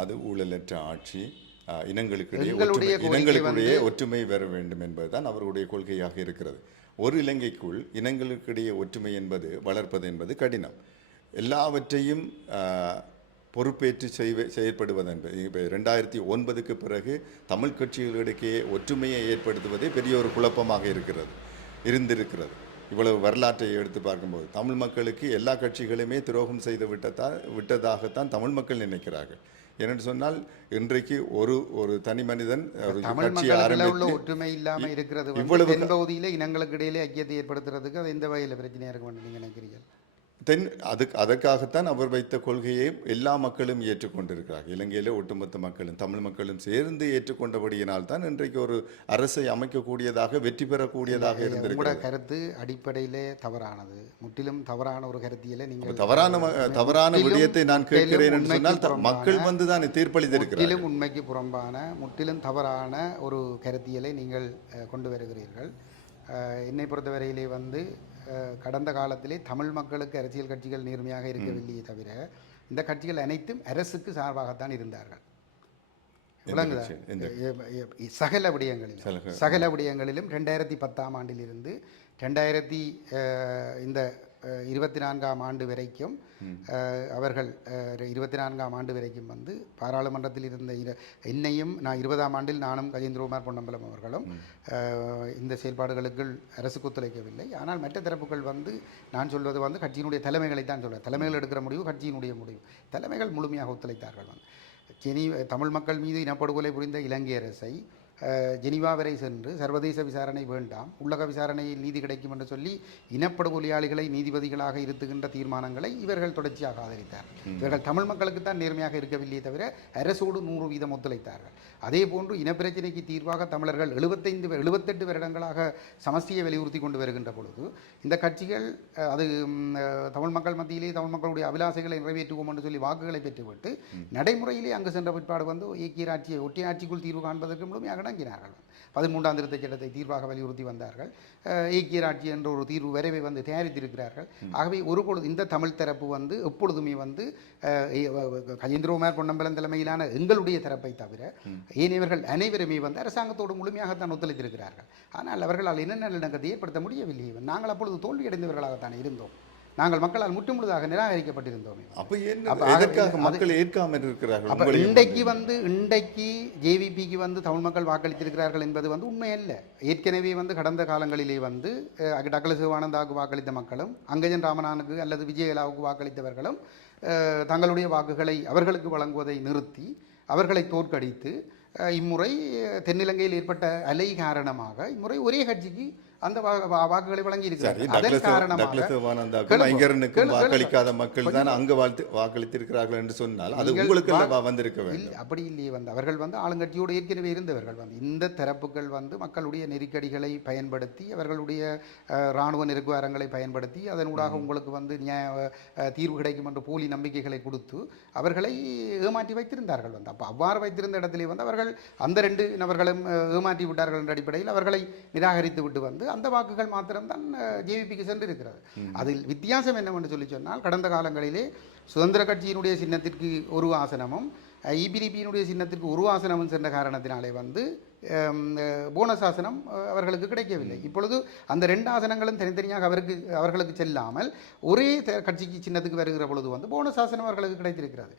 அது ஊழலற்ற ஆட்சி, இனங்களுக்கிடையே ஒற்றுமை பெற வேண்டும் என்பதுதான் அவருடைய கொள்கையாக இருக்கிறது. ஒரு இலங்கைக்குள் இனங்களுக்கிடையே ஒற்றுமை என்பது வளர்ப்பது என்பது கடினம். எல்லாவற்றையும் பொறுப்பேற்று செயற்படுவது என்பது இப்போ 2009க்கு பிறகு தமிழ் கட்சிகளிடையே ஒற்றுமையை ஏற்படுத்துவதே பெரிய ஒரு குழப்பமாக இருந்திருக்கிறது. இவ்வளவு வரலாற்றை எடுத்து பார்க்கும்போது தமிழ் மக்களுக்கு எல்லா கட்சிகளுமே துரோகம் செய்து விட்டதாகத்தான் தமிழ் மக்கள் நினைக்கிறார்கள். ஏனென்று சொன்னால் இன்றைக்கு ஒரு தனி மனிதன் ஒரு கட்சி ஆரம்பித்து ஒற்றுமை இல்லாமல் இருக்கிறது இவ்வளவு தென்பகுதியில் இனங்களுக்கு இடையிலே ஐக்கியத்தை ஏற்படுத்துறதுக்கு அது எந்த வகையில் பிரச்சனையாக இருக்கும் நீங்கள் நினைக்கிறீர்கள்? அதற்காகத்தான் அவர் வைத்த கொள்கையை எல்லா மக்களும் ஏற்றுக்கொண்டிருக்கிறார்கள். இலங்கையில் ஒட்டுமொத்த மக்களும் தமிழ் மக்களும் சேர்ந்து ஏற்றுக்கொண்டபடியினால் தான் இன்றைக்கு ஒரு அரசை அமைக்கக்கூடியதாக வெற்றி பெறக்கூடியதாக இருந்திருக்கிறது. கருத்து அடிப்படையிலே தவறானது, முற்றிலும் தவறான ஒரு கருத்தியலை நீங்கள் தவறான விடயத்தை நான் கேட்கிறேன் என்று சொன்னால் மக்கள் வந்து தான் தீர்ப்பளித்திருக்கிறார்கள். முற்றிலும் உண்மைக்கு புறம்பான முற்றிலும் தவறான ஒரு கருத்தியலை நீங்கள் கொண்டு வருகிறீர்கள். என்னை பொறுத்தவரையிலே வந்து கடந்த காலத்திலே தமிழ் மக்களுக்கு அரசியல் கட்சிகள் நேர்மையாக இருக்கவில்லையே தவிர இந்த கட்சிகள் அனைத்தும் அரசுக்கு சார்பாகத்தான் இருந்தார்கள். சகல விடயங்களிலும் 2010ஆம் ஆண்டிலிருந்து 2024ஆம் ஆண்டு வரைக்கும் அவர்கள் 24ஆம் ஆண்டு வரைக்கும் வந்து பாராளுமன்றத்தில் இருந்த என்னையும் நான் 20ஆம் ஆண்டில் நானும் கஜேந்திரகுமார் பொன்னம்பலம் அவர்களும் இந்த செயல்பாடுகளுக்கு அரசுக்கு ஒத்துழைக்கவில்லை. ஆனால் மற்ற தரப்புகள் வந்து நான் சொல்வது வந்து கட்சியினுடைய தலைமைகளை தான் சொல்வேன். தலைமைகள் எடுக்கிற முடிவு கட்சியினுடைய முடிவு. தலைமைகள் முழுமையாக ஒத்துழைத்தார்கள். தமிழ் மக்கள் மீது இனப்படுகொலை புரிந்த இலங்கை அரசை ஜெனீவா வரை சென்று சர்வதேச விசாரணை வேண்டாம், உள்ளக விசாரணையில் நீதி கிடைக்கும் என்று சொல்லி இனப்படுகொலையாளிகளை நீதிபதிகளாக இருத்துகின்ற தீர்மானங்களை இவர்கள் தொடர்ச்சியாக ஆதரித்தார்கள். இவர்கள் தமிழ் மக்களுக்கு தான் நேர்மையாக இருக்கவில்லையே தவிர அரசோடு 100% ஒத்துழைத்தார்கள். அதே போன்று இனப்பிரச்சனைக்கு தீர்வாக தமிழர்கள் 78 வருடங்களாக சமஸ்தியை வலியுறுத்தி கொண்டு வருகின்ற பொழுது இந்த கட்சிகள் அது தமிழ் மக்கள் மத்தியிலே தமிழ் மக்களுடைய அபிலாசைகளை நிறைவேற்றுவோம் என்று சொல்லி வாக்குகளை பெற்றுவிட்டு நடைமுறையிலே அங்கு சென்ற பிற்பாடு வந்து ஐக்கிய ஆட்சியை ஒட்டிய ஆட்சிக்குள் தீர்வு காண்பதற்கு முழுமையாக இணங்கினார்கள். 13ஆம் திருத்தச் சட்டத்தை தீர்வாக வலியுறுத்தி வந்தார்கள். ஐக்கிய ஆட்சி என்ற ஒரு தீர்வு வரைவை வந்து தயாரித்திருக்கிறார்கள். ஆகவே ஒருபொழுது இந்த தமிழ் தரப்பு வந்து எப்பொழுதுமே வந்து கஜேந்திரகுமார் பொன்னம்பலம் தலைமையிலான எங்களுடைய தரப்பை தவிர ஏனையவர்கள் அனைவருமே வந்து அரசாங்கத்தோடு முழுமையாகத்தான் ஒத்துழைத்திருக்கிறார்கள். ஆனால் அவர்களால் என்ன நல்லிணக்கத்தை ஏற்படுத்த முடியவில்லை. நாங்கள் அப்பொழுது தோல்வியடைந்தவர்களாகத்தான் இருந்தோம். நாங்கள் மக்களால் முற்றுமுழுதாக நிராகரிக்கப்பட்டிருந்தோம். இன்றைக்கு ஜேவிபிக்கு வந்து தமிழ் மக்கள் வாக்களித்திருக்கிறார்கள் என்பது வந்து உண்மையல்ல. ஏற்கனவே வந்து கடந்த காலங்களிலே வந்து டக்ளஸ் சிவானந்தாவுக்கு வாக்களித்த மக்களும் அங்கஜன் ராமநாதனுக்கு அல்லது விஜயலாவுக்கு வாக்களித்தவர்களும் தங்களுடைய வாக்குகளை அவர்களுக்கு வழங்குவதை நிறுத்தி அவர்களை தோற்கடித்து இம்முறை தென்னிலங்கையில் ஏற்பட்ட அலை காரணமாக இம்முறை ஒரே கட்சிக்கு அந்த வாக்குகளை வழங்கி இருக்கிறார்கள். வாக்களிக்காத மக்கள் தான் அங்கு வாக்களித்திருக்கிறார்கள் என்று சொன்னால் அது உங்களுக்கு வந்திருக்க வேண்டும். அப்படி இல்லையே. வந்து அவர்கள் வந்து ஆளுங்கட்சியோடு ஏற்கனவே இருந்தவர்கள் வந்து இந்த தரப்புகள் வந்து மக்களுடைய நெருக்கடிகளை பயன்படுத்தி அவர்களுடைய இராணுவ நெருக்குவாரங்களை பயன்படுத்தி அதனூடாக உங்களுக்கு வந்து தீர்வு கிடைக்கும் என்ற போலி நம்பிக்கைகளை கொடுத்து அவர்களை ஏமாற்றி வைத்திருந்தார்கள். வந்து அப்போ அவ்வாறு வைத்திருந்த இடத்திலே வந்து அவர்கள் அந்த 2 நபர்களும் ஏமாற்றி விட்டார்கள் என்ற அடிப்படையில் அவர்களை நிராகரித்து விட்டு வந்து அந்த வாக்குகள் மாத்திரம்தான் ஜேவிபிக்கு சென்றிருக்கிறது. அதில் வித்தியாசம் என்னவென்று சொல்லி சொன்னால் கடந்த காலங்களிலே சுதந்திர கட்சியினுடைய சின்னத்திற்கு ஒரு ஆசனமும் இபிடிபியினுடைய சின்னத்திற்கு ஒரு ஆசனமும் சென்ற காரணத்தினாலே வந்து போனஸ் ஆசனம் அவர்களுக்கு கிடைக்கவில்லை. இப்பொழுது அந்த 2 ஆசனங்களும் தனித்தனியாக அவர்களுக்கு செல்லாமல் ஒரே கட்சிக்கு சின்னத்துக்கு வருகிற பொழுது வந்து போனஸ் ஆசனம் அவர்களுக்கு கிடைத்திருக்கிறது.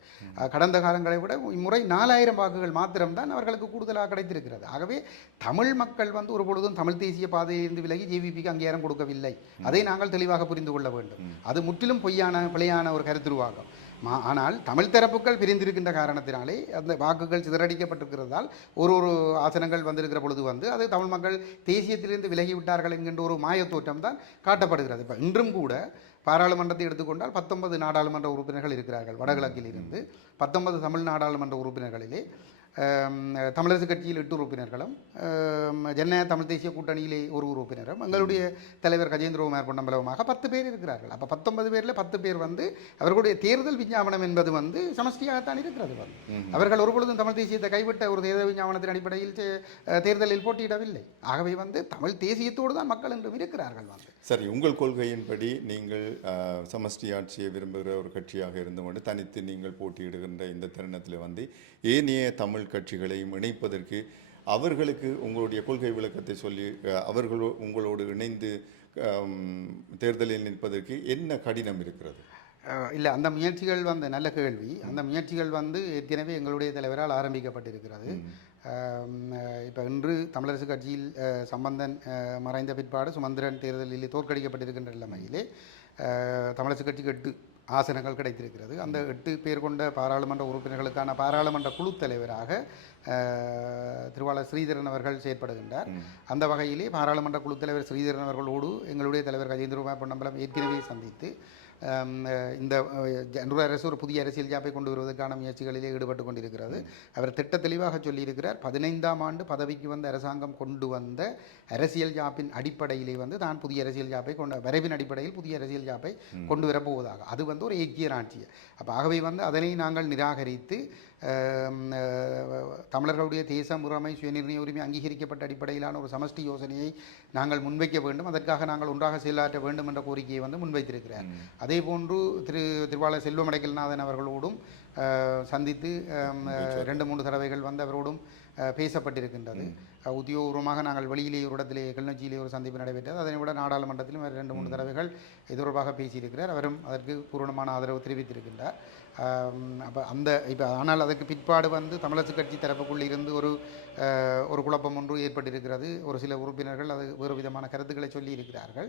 கடந்த காலங்களை விட இம்முறை 4000 வாக்குகள் மாத்திரம்தான் அவர்களுக்கு கூடுதலாக கிடைத்திருக்கிறது. ஆகவே தமிழ் மக்கள் வந்து ஒரு பொழுதும் தமிழ் தேசிய பாதையிலிருந்து விலகி ஜேவிபிக்கு அங்கீகாரம் கொடுக்கவில்லை. அதை நாங்கள் தெளிவாக புரிந்து கொள்ள வேண்டும். அது முற்றிலும் பிழையான ஒரு கருத்துருவாக்கம். ஆனால் தமிழ் தரப்புகள் பிரிந்திருக்கின்ற காரணத்தினாலே அந்த வாக்குகள் சிதறடிக்கப்பட்டிருக்கிறதால் ஒரு ஆசனங்கள் வந்திருக்கிற பொழுது வந்து அது தமிழ் மக்கள் தேசியத்திலிருந்து விலகிவிட்டார்கள் என்கின்ற ஒரு மாயத்தோற்றம் தான் காட்டப்படுகிறது. இப்போ இன்றும் கூட பாராளுமன்றத்தை எடுத்துக்கொண்டால் 19 நாடாளுமன்ற உறுப்பினர்கள் இருக்கிறார்கள். வடகிழக்கில் இருந்து 19 தமிழ் நாடாளுமன்ற உறுப்பினர்களிலே தமிழரசு கட்சியில் 8 உறுப்பினர்களும் ஜனநாயக தமிழ் தேசிய கூட்டணியிலே ஒரு உறுப்பினரும் எங்களுடைய தலைவர் கஜேந்திரகுமார் பொன்னம்பலவுமாக 10 பேர் இருக்கிறார்கள். அப்போ 19 பேரில் 10 பேர் வந்து அவர்களுடைய தேர்தல் விஞ்ஞாபனம் என்பது வந்து சமஷ்டியாகத்தான் இருக்கிறது. அவர்கள் ஒருபொழுதும் தமிழ் தேசியத்தை கைவிட்ட ஒரு தேர்தல் விஞ்ஞாபனத்தின் அடிப்படையில் தேர்தலில் போட்டியிடவில்லை. ஆகவே வந்து தமிழ் தேசியத்தோடு தான் மக்கள் என்றும் இருக்கிறார்கள். சரி, உங்கள் கொள்கையின்படி நீங்கள் சமஷ்டி ஆட்சியை விரும்புகிற ஒரு கட்சியாக இருந்து கொண்டு தனித்து நீங்கள் போட்டியிடுகின்ற இந்த தருணத்தில் வந்து ஏனைய தமிழ் கட்சிகளையும் இணைப்பதற்கு அவர்களுக்கு உங்களுடைய கொள்கை விளக்கத்தை சொல்லி அவர்கள் உங்களோடு இணைந்து தேர்தலில் நிற்பதற்கு என்ன கடினம் இருக்கிறது? இல்லை, அந்த முயற்சிகள் வந்து நல்ல கேள்வி. அந்த முயற்சிகள் வந்து ஏற்கனவே எங்களுடைய தலைவரால் ஆரம்பிக்கப்பட்டிருக்கிறது. இப்போ இன்று தமிழரசு கட்சியில் சம்பந்தன் மறைந்த பிற்பாடு சுமந்திரன் தேர்தலில் தோற்கடிக்கப்பட்டிருக்கின்ற நிலைமையிலே தமிழரசு கட்சிக்கு 8 ஆசனங்கள் கிடைத்திருக்கிறது. அந்த 8 பேர் கொண்ட பாராளுமன்ற உறுப்பினர்களுக்கான பாராளுமன்ற குழு தலைவராக திருவாளர் ஸ்ரீதரன் அவர்கள் செயற்படுகின்றார். அந்த வகையிலே பாராளுமன்ற குழு தலைவர் ஸ்ரீதரன் அவர்களோடு எங்களுடைய தலைவர் கஜேந்திரகுமார் பொன்னம்பலம் ஏற்கனவே சந்தித்து இந்த அன்றைய அரசு ஒரு புதிய அரசியல் ஜாப்பை கொண்டு வருவதற்கான முயற்சிகளிலே ஈடுபட்டு கொண்டிருக்கிறது. அவர் திட்ட தெளிவாக சொல்லியிருக்கிறார். 15ஆம் ஆண்டு பதவிக்கு வந்த அரசாங்கம் கொண்டு வந்த அரசியல் ஜாப்பின் அடிப்படையிலே வந்து தான் புதிய அரசியல் ஜாப்பை வரைவின் அடிப்படையில் புதிய அரசியல் ஜாப்பை கொண்டு வரப்போவதாக. அது வந்து ஒரு ஏக்கிய ஆட்சி. அப்போ ஆகவே வந்து அதனை நாங்கள் நிராகரித்து தமிழர்களுடைய தேசம், உரிமை, சுயநிர்ணய உரிமை அங்கீகரிக்கப்பட்ட அடிப்படையிலான ஒரு சமஷ்டி யோசனையை நாங்கள் முன்வைக்க வேண்டும். அதற்காக நாங்கள் ஒன்றாக செயலாற்ற வேண்டும் என்ற கோரிக்கையை வந்து முன்வைத்திருக்கிறார். அதே போன்று திருவாளர் செல்வம் அடைக்கல்நாதன் அவர்களோடும் சந்தித்து 2-3 தடவைகள் வந்து அவரோடும் பேசப்பட்டிருக்கின்றது. உத்தியோகபூர்வமாக நாங்கள் வெளியிலே ஒரு இடத்திலே கிளிநொச்சியிலே ஒரு சந்திப்பு நடைபெற்றது. அதனை விட நாடாளுமன்றத்திலும் 2-3 தடவைகள் இது தொடர்பாக பேசியிருக்கிறார். அவரும் அதற்கு பூரணமான ஆதரவு தெரிவித்திருக்கின்றார். அப்போ இப்போ ஆனால் அதற்கு பிற்பாடு வந்து தமிழரசு கட்சி தரப்புக்குள் இருந்து ஒரு குழப்பம் ஒன்று ஏற்பட்டிருக்கிறது. ஒரு சில உறுப்பினர்கள் அது வேறு விதமான கருத்துக்களை சொல்லி இருக்கிறார்கள்.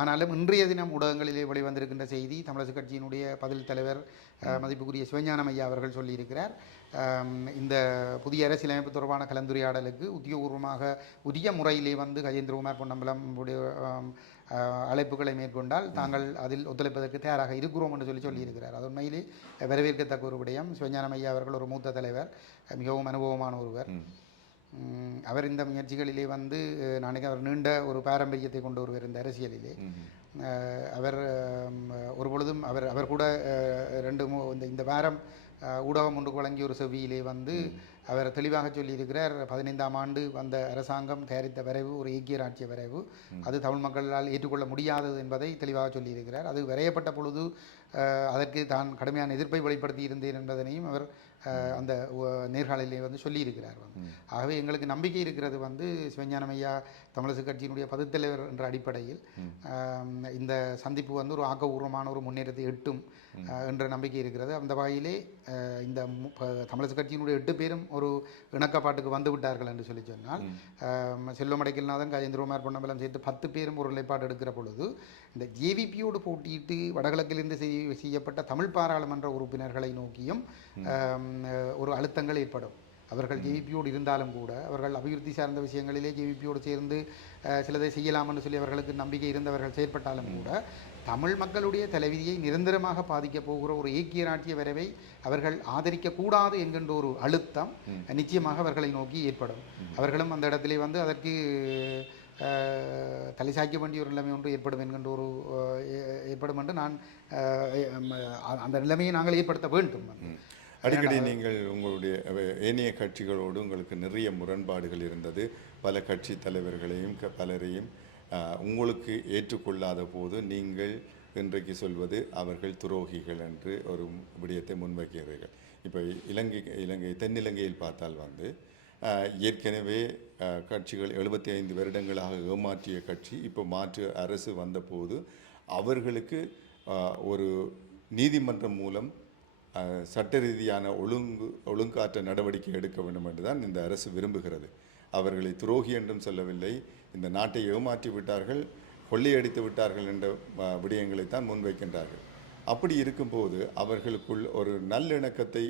ஆனாலும் இன்றைய தினம் ஊடகங்களிலே வெளிவந்திருக்கின்ற செய்தி, தமிழரசு கட்சியினுடைய பதில் தலைவர் மதிப்புக்குரிய சிவஞானம் ஐயா அவர்கள் சொல்லியிருக்கிறார். இந்த புதிய அரசியலமைப்பு தொடர்பான கலந்துரையாடலுக்கு உத்தியோகபூர்வமாக உரிய முறையிலே வந்து கஜேந்திரகுமார் பொன்னம்பலம் அழைப்புகளை மேற்கொண்டால் தாங்கள் அதில் ஒத்துழைப்பதற்கு தயாராக இருக்கிறோம் என்று சொல்லியிருக்கிறார். அது உண்மையிலே வரவேற்கத்தக்க ஒரு விடயம். சிவஞானம் ஐயா அவர்கள் ஒரு மூத்த தலைவர், மிகவும் அனுபவமான ஒருவர். அவர் இந்த முயற்சிகளிலே வந்து அவர் நீண்ட ஒரு பாரம்பரியத்தை கொண்டு வருவார் இந்த அரசியலிலே. அவர் ஒரு பொழுதும் அவர் கூட இந்த வாரம் ஊடகம் ஒன்றுக்கு வழங்கிய ஒரு செவ்வியிலே வந்து அவர் தெளிவாக சொல்லியிருக்கிறார். 15ஆம் ஆண்டு வந்த அரசாங்கம் தயாரித்த வரைவு ஒரு ஏக்கிய ராட்சிய வரைவு, அது தமிழ் மக்களால் ஏற்றுக்கொள்ள முடியாதது என்பதை தெளிவாக சொல்லியிருக்கிறார். அது வரையப்பட்ட பொழுது அதற்கு தான் கடுமையான எதிர்ப்பை வெளிப்படுத்தி இருந்தேன் என்பதனையும் அவர் அந்த நேர்காணலிலே வந்து சொல்லியிருக்கிறார். ஆகவே எங்களுக்கு நம்பிக்கை இருக்கிறது வந்து சிவஞானம் ஐயா தமிழரசு கட்சியினுடைய பதித்தலைவர் என்ற அடிப்படையில் இந்த சந்திப்பு வந்து ஒரு ஆக்கப்பூர்வமான ஒரு முன்னேற்றத்தை எட்டும் என்ற நம்பிக்கை இருக்கிறது. அந்த வகையிலே இந்த தமிழரசு கட்சியினுடைய 8 பேரும் ஒரு இணக்கப்பாட்டுக்கு வந்து விட்டார்கள் என்று சொன்னால், செல்வம் அடைக்கல்நாதன், கஜேந்திரகுமார் பொன்னம்பலம் சேர்த்து 10 பேரும் ஒரு நிலைப்பாடு எடுக்கிற பொழுது இந்த ஜேவிபியோடு போட்டியிட்டு வடகிழக்கிலிருந்து செய்யப்பட்ட தமிழ் பாராளுமன்ற உறுப்பினர்களை நோக்கியும் ஒரு அழுத்தங்கள் ஏற்படும். அவர்கள் ஜேவிபியோடு இருந்தாலும் கூட அவர்கள் அபிவிருத்தி சார்ந்த விஷயங்களிலே ஜேவிபியோடு சேர்ந்து சிலதை செய்யலாம் என்று சொல்லி அவர்களுக்கு நம்பிக்கை இருந்தவர்கள் செயற்பட்டாலும் கூட தமிழ் மக்களுடைய தலைவிதியை நிரந்தரமாக பாதிக்கப் போகிற ஒரு ஏக்கிய நாட்டிய வரைவை அவர்கள் ஆதரிக்கக்கூடாது என்கின்ற ஒரு அழுத்தம் நிச்சயமாக அவர்களை நோக்கி ஏற்படும். அவர்களும் அந்த இடத்திலே வந்து அதற்கு தலை சாய்க்க வேண்டிய ஒரு நிலைமை ஒன்று ஏற்படும் என்கின்ற ஏற்படும் என்று நான் அந்த நிலைமையை நாங்கள் ஏற்படுத்த வேண்டும். அடிக்கடி நீங்கள் உங்களுடைய ஏனைய கட்சிகளோடு உங்களுக்கு நிறைய முரண்பாடுகள் இருந்தது. பல கட்சி தலைவர்களையும் பலரையும் உங்களுக்கு ஏற்றுக்கொள்ளாத போது நீங்கள் இன்றைக்கு சொல்வது அவர்கள் துரோகிகள் என்று ஒரு விடயத்தை முன்வைக்கிறீர்கள். இப்போ இலங்கை தென்னிலங்கையில் பார்த்தால் வந்து ஏற்கனவே கட்சிகள் 75 வருடங்களாக ஏமாற்றிய கட்சி இப்போ மாற்று அரசு வந்தபோது அவர்களுக்கு ஒரு நீதிமன்றம் மூலம் சட்ட ரீதியான ஒழுங்காற்ற நடவடிக்கை எடுக்க வேண்டும் என்று தான் இந்த அரசு விரும்புகிறது. அவர்களை துரோகி என்றும் சொல்லவில்லை, இந்த நாட்டை ஏமாற்றி விட்டார்கள், கொள்ளையடித்து விட்டார்கள் என்ற விடயங்களைத்தான் முன்வைக்கின்றார்கள். அப்படி இருக்கும்போது அவர்களுக்குள் ஒரு நல்லிணக்கத்தை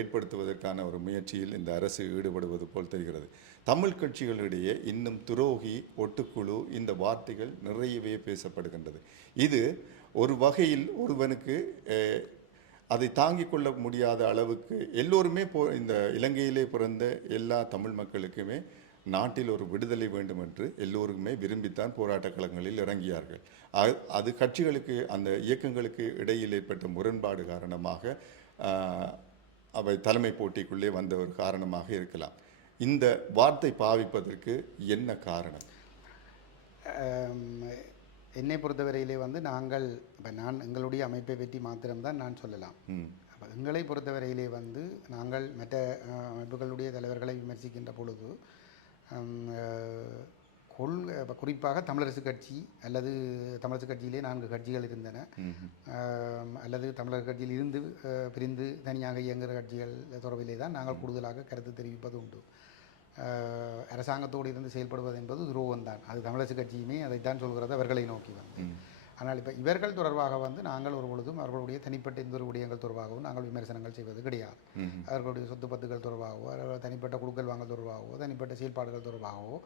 ஏற்படுத்துவதற்கான ஒரு முயற்சியில் இந்த அரசு ஈடுபடுவது போல் தெரிகிறது. தமிழ் கட்சிகளிடையே இன்னும் துரோகி, ஒட்டுக்குழு இந்த வார்த்தைகள் நிறையவே பேசப்படுகின்றது. இது ஒரு வகையில் ஒருவனுக்கு அதை தாங்கிக் கொள்ள முடியாத அளவுக்கு எல்லோருமே இந்த இலங்கையிலே பிறந்த எல்லா தமிழ் மக்களுக்குமே நாட்டில் ஒரு விடுதலை வேண்டும் என்று எல்லோருமே விரும்பித்தான் போராட்ட களங்களில் இறங்கியார்கள். அது கட்சிகளுக்கு அந்த இயக்கங்களுக்கு இடையில் ஏற்பட்ட முரண்பாடு காரணமாக அவை தலைமை போட்டிக்குள்ளே வந்த ஒரு காரணமாக இருக்கலாம். இந்த வார்த்தை பாவிப்பதற்கு என்ன காரணம்? என்னை பொறுத்தவரையிலே நாங்கள் இப்போ நான் எங்களுடைய அமைப்பை பற்றி மாத்திரம்தான் நான் சொல்லலாம். அப்போ எங்களை பொறுத்தவரையிலே நாங்கள் மற்ற அமைப்புகளுடைய தலைவர்களை விமர்சிக்கின்ற பொழுது குறிப்பாக தமிழரசு கட்சி அல்லது தமிழரசு கட்சியிலே 4 கட்சிகள் இருந்தன, அல்லது தமிழர் கட்சியில் இருந்து பிரிந்து தனியாக இயங்குகிற கட்சிகள் தொடர்பிலே தான் நாங்கள் கூடுதலாக கருத்து தெரிவிப்பது உண்டு. அரசாங்கத்தோடு இருந்து செயல்படுவது என்பது துரோகம் தான். அது தமிழரசு கட்சியுமே அதைத்தான் சொல்கிறது அவர்களை நோக்கி ஆனால் இப்போ இவர்கள் தொடர்பாக நாங்கள் ஒரு பொழுதும் அவர்களுடைய தனிப்பட்ட எந்த ஒரு விடயங்கள் தொடர்பாகவும் நாங்கள் விமர்சனங்கள் செய்வது கிடையாது. அவர்களுடைய சொத்து பத்துக்கள் தொடர்பாகவோ, தனிப்பட்ட குழுக்கள் வாங்கல் தொடர்பாகவோ, தனிப்பட்ட செயல்பாடுகள் தொடர்பாகவோ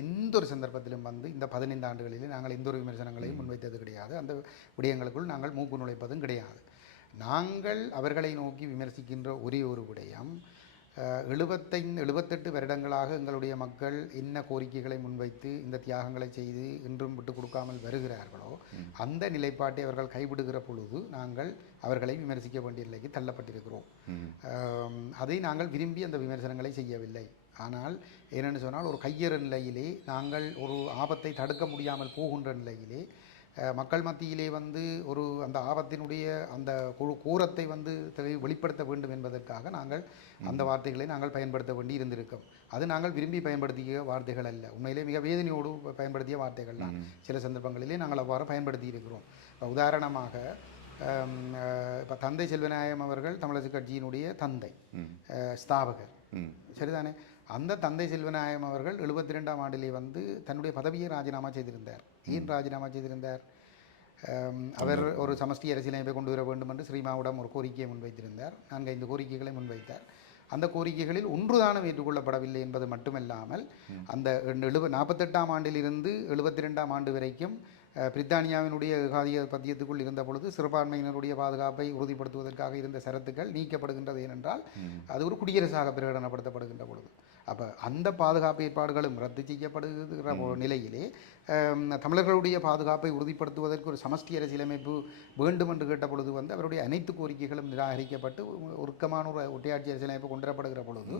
எந்த ஒரு சந்தர்ப்பத்திலும் இந்த 15 ஆண்டுகளிலே நாங்கள் எந்த ஒரு விமர்சனங்களையும் முன்வைத்தது கிடையாது. அந்த விடயங்களுக்குள் நாங்கள் மூக்கு நுழைப்பதும் கிடையாது. நாங்கள் அவர்களை நோக்கி விமர்சிக்கின்ற ஒரே ஒரு விடயம், 78 வருடங்களாக எங்களுடைய மக்கள் என்ன கோரிக்கைகளை முன்வைத்து இந்த தியாகங்களை செய்து இன்றும் விட்டு கொடுக்காமல் வருகிறார்களோ அந்த நிலைப்பாட்டை அவர்கள் கைவிடுகிற பொழுது நாங்கள் அவர்களை விமர்சிக்க வேண்டிய நிலைக்கு தள்ளப்பட்டிருக்கிறோம். அதை நாங்கள் விரும்பி அந்த விமர்சனங்களை செய்யவில்லை. ஆனால் என்னென்னு சொன்னால், ஒரு கையறு நிலையிலே நாங்கள் ஒரு ஆபத்தை தடுக்க முடியாமல் போகின்ற நிலையிலே மக்கள் மத்தியிலே ஒரு அந்த ஆபத்தினுடைய அந்த கூரத்தை வெளிப்படுத்த வேண்டும் என்பதற்காக நாங்கள் அந்த வார்த்தைகளை நாங்கள் பயன்படுத்த வேண்டி இருந்திருக்கோம். அது நாங்கள் விரும்பி பயன்படுத்திய வார்த்தைகள் அல்ல, உண்மையிலே மிக வேதனையோடு பயன்படுத்திய வார்த்தைகள் தான். சில சந்தர்ப்பங்களிலே நாங்கள் அவ்வாறு பயன்படுத்தி இருக்கிறோம். உதாரணமாக இப்போ தந்தை செல்வநாயகம் அவர்கள் தமிழரசு கட்சியினுடைய தந்தை ஸ்தாபகர், சரிதானே? அந்த தந்தை செல்வநாயகம் அவர்கள் 72ஆம் ஆண்டிலே தன்னுடைய பதவியை ராஜினாமா செய்திருந்தார். ஏன் ராஜினாமா செய்திருந்தார்? அவர் ஒரு சமஷ்டி அரசியலமைப்பை கொண்டு வர வேண்டும் என்று ஸ்ரீமாவிடம் ஒரு கோரிக்கையை முன்வைத்திருந்தார். 4-5 கோரிக்கைகளை முன்வைத்தார். அந்த கோரிக்கைகளில் ஒன்றுதானம் ஏற்றுக்கொள்ளப்படவில்லை என்பது மட்டுமல்லாமல், அந்த 48ஆம் ஆண்டிலிருந்து 72ஆம் ஆண்டு வரைக்கும் பிரித்தானியாவினுடைய ஏகாதிபத்தியத்துக்குள் இருந்த பொழுது சிறுபான்மையினருடைய பாதுகாப்பை உறுதிப்படுத்துவதற்காக இருந்த சரத்துக்கள் நீக்கப்படுகின்றது. ஏனென்றால் அது ஒரு குடியரசாக பிரகடனப்படுத்தப்படுகின்ற பொழுது அப்போ அந்த பாதுகாப்பு ஏற்பாடுகளும் ரத்து செய்யப்படுகிற நிலையிலே தமிழர்களுடைய பாதுகாப்பை உறுதிப்படுத்துவதற்கு ஒரு சமஷ்டி அரசியலமைப்பு வேண்டும் என்று கேட்ட பொழுது அவருடைய அனைத்து கோரிக்கைகளும் நிராகரிக்கப்பட்டு உருக்கமான ஒரு ஒற்றையாட்சி அரசியலமைப்பு கொண்டுவரப்படுகிற பொழுது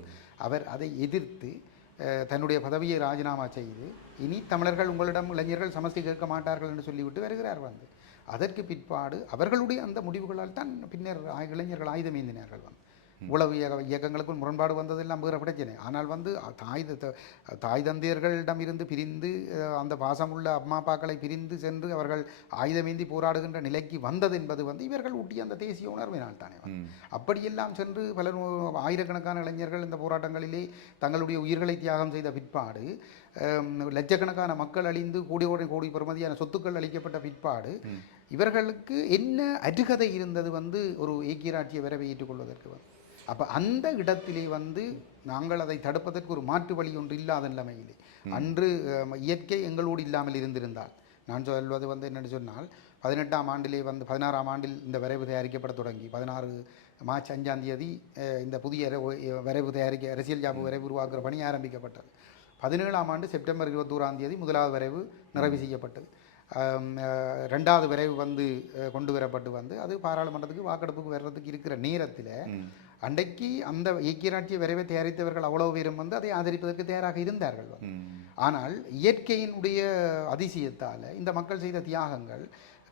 அவர் அதை எதிர்த்து தன்னுடைய பதவியை ராஜினாமா செய்து, இனி தமிழர்கள் உங்களிடம் இளைஞர்கள் சமஸ்தி கேட்க மாட்டார்கள் என்று சொல்லிவிட்டு வருகிறார். அதற்கு பிற்பாடு அவர்களுடைய அந்த முடிவுகளால் தான் பின்னர் இளைஞர்கள் ஆயுதமேந்தினார்கள். உளவு இயக்கங்களுக்குள் முரண்பாடு வந்ததெல்லாம் வேறு பிரச்சனை. ஆனால் தாய் தந்தையர்களிடம் இருந்து பிரிந்து அந்த பாசமுள்ள அம்மா அப்பாக்களை பிரிந்து சென்று அவர்கள் ஆயுதமேந்தி போராடுகின்ற நிலைக்கு வந்தது என்பது இவர்கள் ஊட்டிய அந்த தேசிய உணர்வினால் தானே. அப்படியெல்லாம் சென்று பல ஆயிரக்கணக்கான இளைஞர்கள் இந்த போராட்டங்களிலே தங்களுடைய உயிர்களை தியாகம் செய்த பிற்பாடு, லட்சக்கணக்கான மக்கள் அழிந்து கோடி பெறுமதியான சொத்துக்கள் அளிக்கப்பட்ட பிற்பாடு இவர்களுக்கு என்ன அருகதை இருந்தது ஒரு ஏக்கியராட்சிய வரவை ஏற்றுக்கொள்வதற்கு? அப்போ அந்த இடத்திலே நாங்கள் அதை தடுப்பதற்கு ஒரு மாற்று வழி ஒன்று இல்லாத நிலைமையிலே அன்று இயற்கை எங்களோடு இல்லாமல் இருந்திருந்தால், நான் சொல்வது என்னென்னு சொன்னால், 18ஆம் ஆண்டிலே 16ஆம் ஆண்டில் இந்த வரைவு தயாரிக்கப்பட தொடங்கி 16 மார்ச் 5ஆம் தேதி இந்த புதிய வரைவு அரசியல் ஜாப்பு வரைவு உருவாக்குற பணி ஆரம்பிக்கப்பட்டது. 17ஆம் ஆண்டு செப்டம்பர் 21ஆம் தேதி முதலாவது வரைவு நிறைவு செய்யப்பட்டது. 2வது வரைவு கொண்டு வரப்பட்டு அது பாராளுமன்றத்துக்கு வாக்கெடுப்புக்கு வர்றதுக்கு இருக்கிற நேரத்தில் அன்றைக்கு அந்த ஐக்கியராட்சிய விரைவை தயாரித்தவர்கள் அவ்வளவு பேரும் அதை ஆதரிப்பதற்கு தயாராக இருந்தார்கள். ஆனால் இயற்கையினுடைய அதிசயத்தால் இந்த மக்கள் செய்த தியாகங்கள்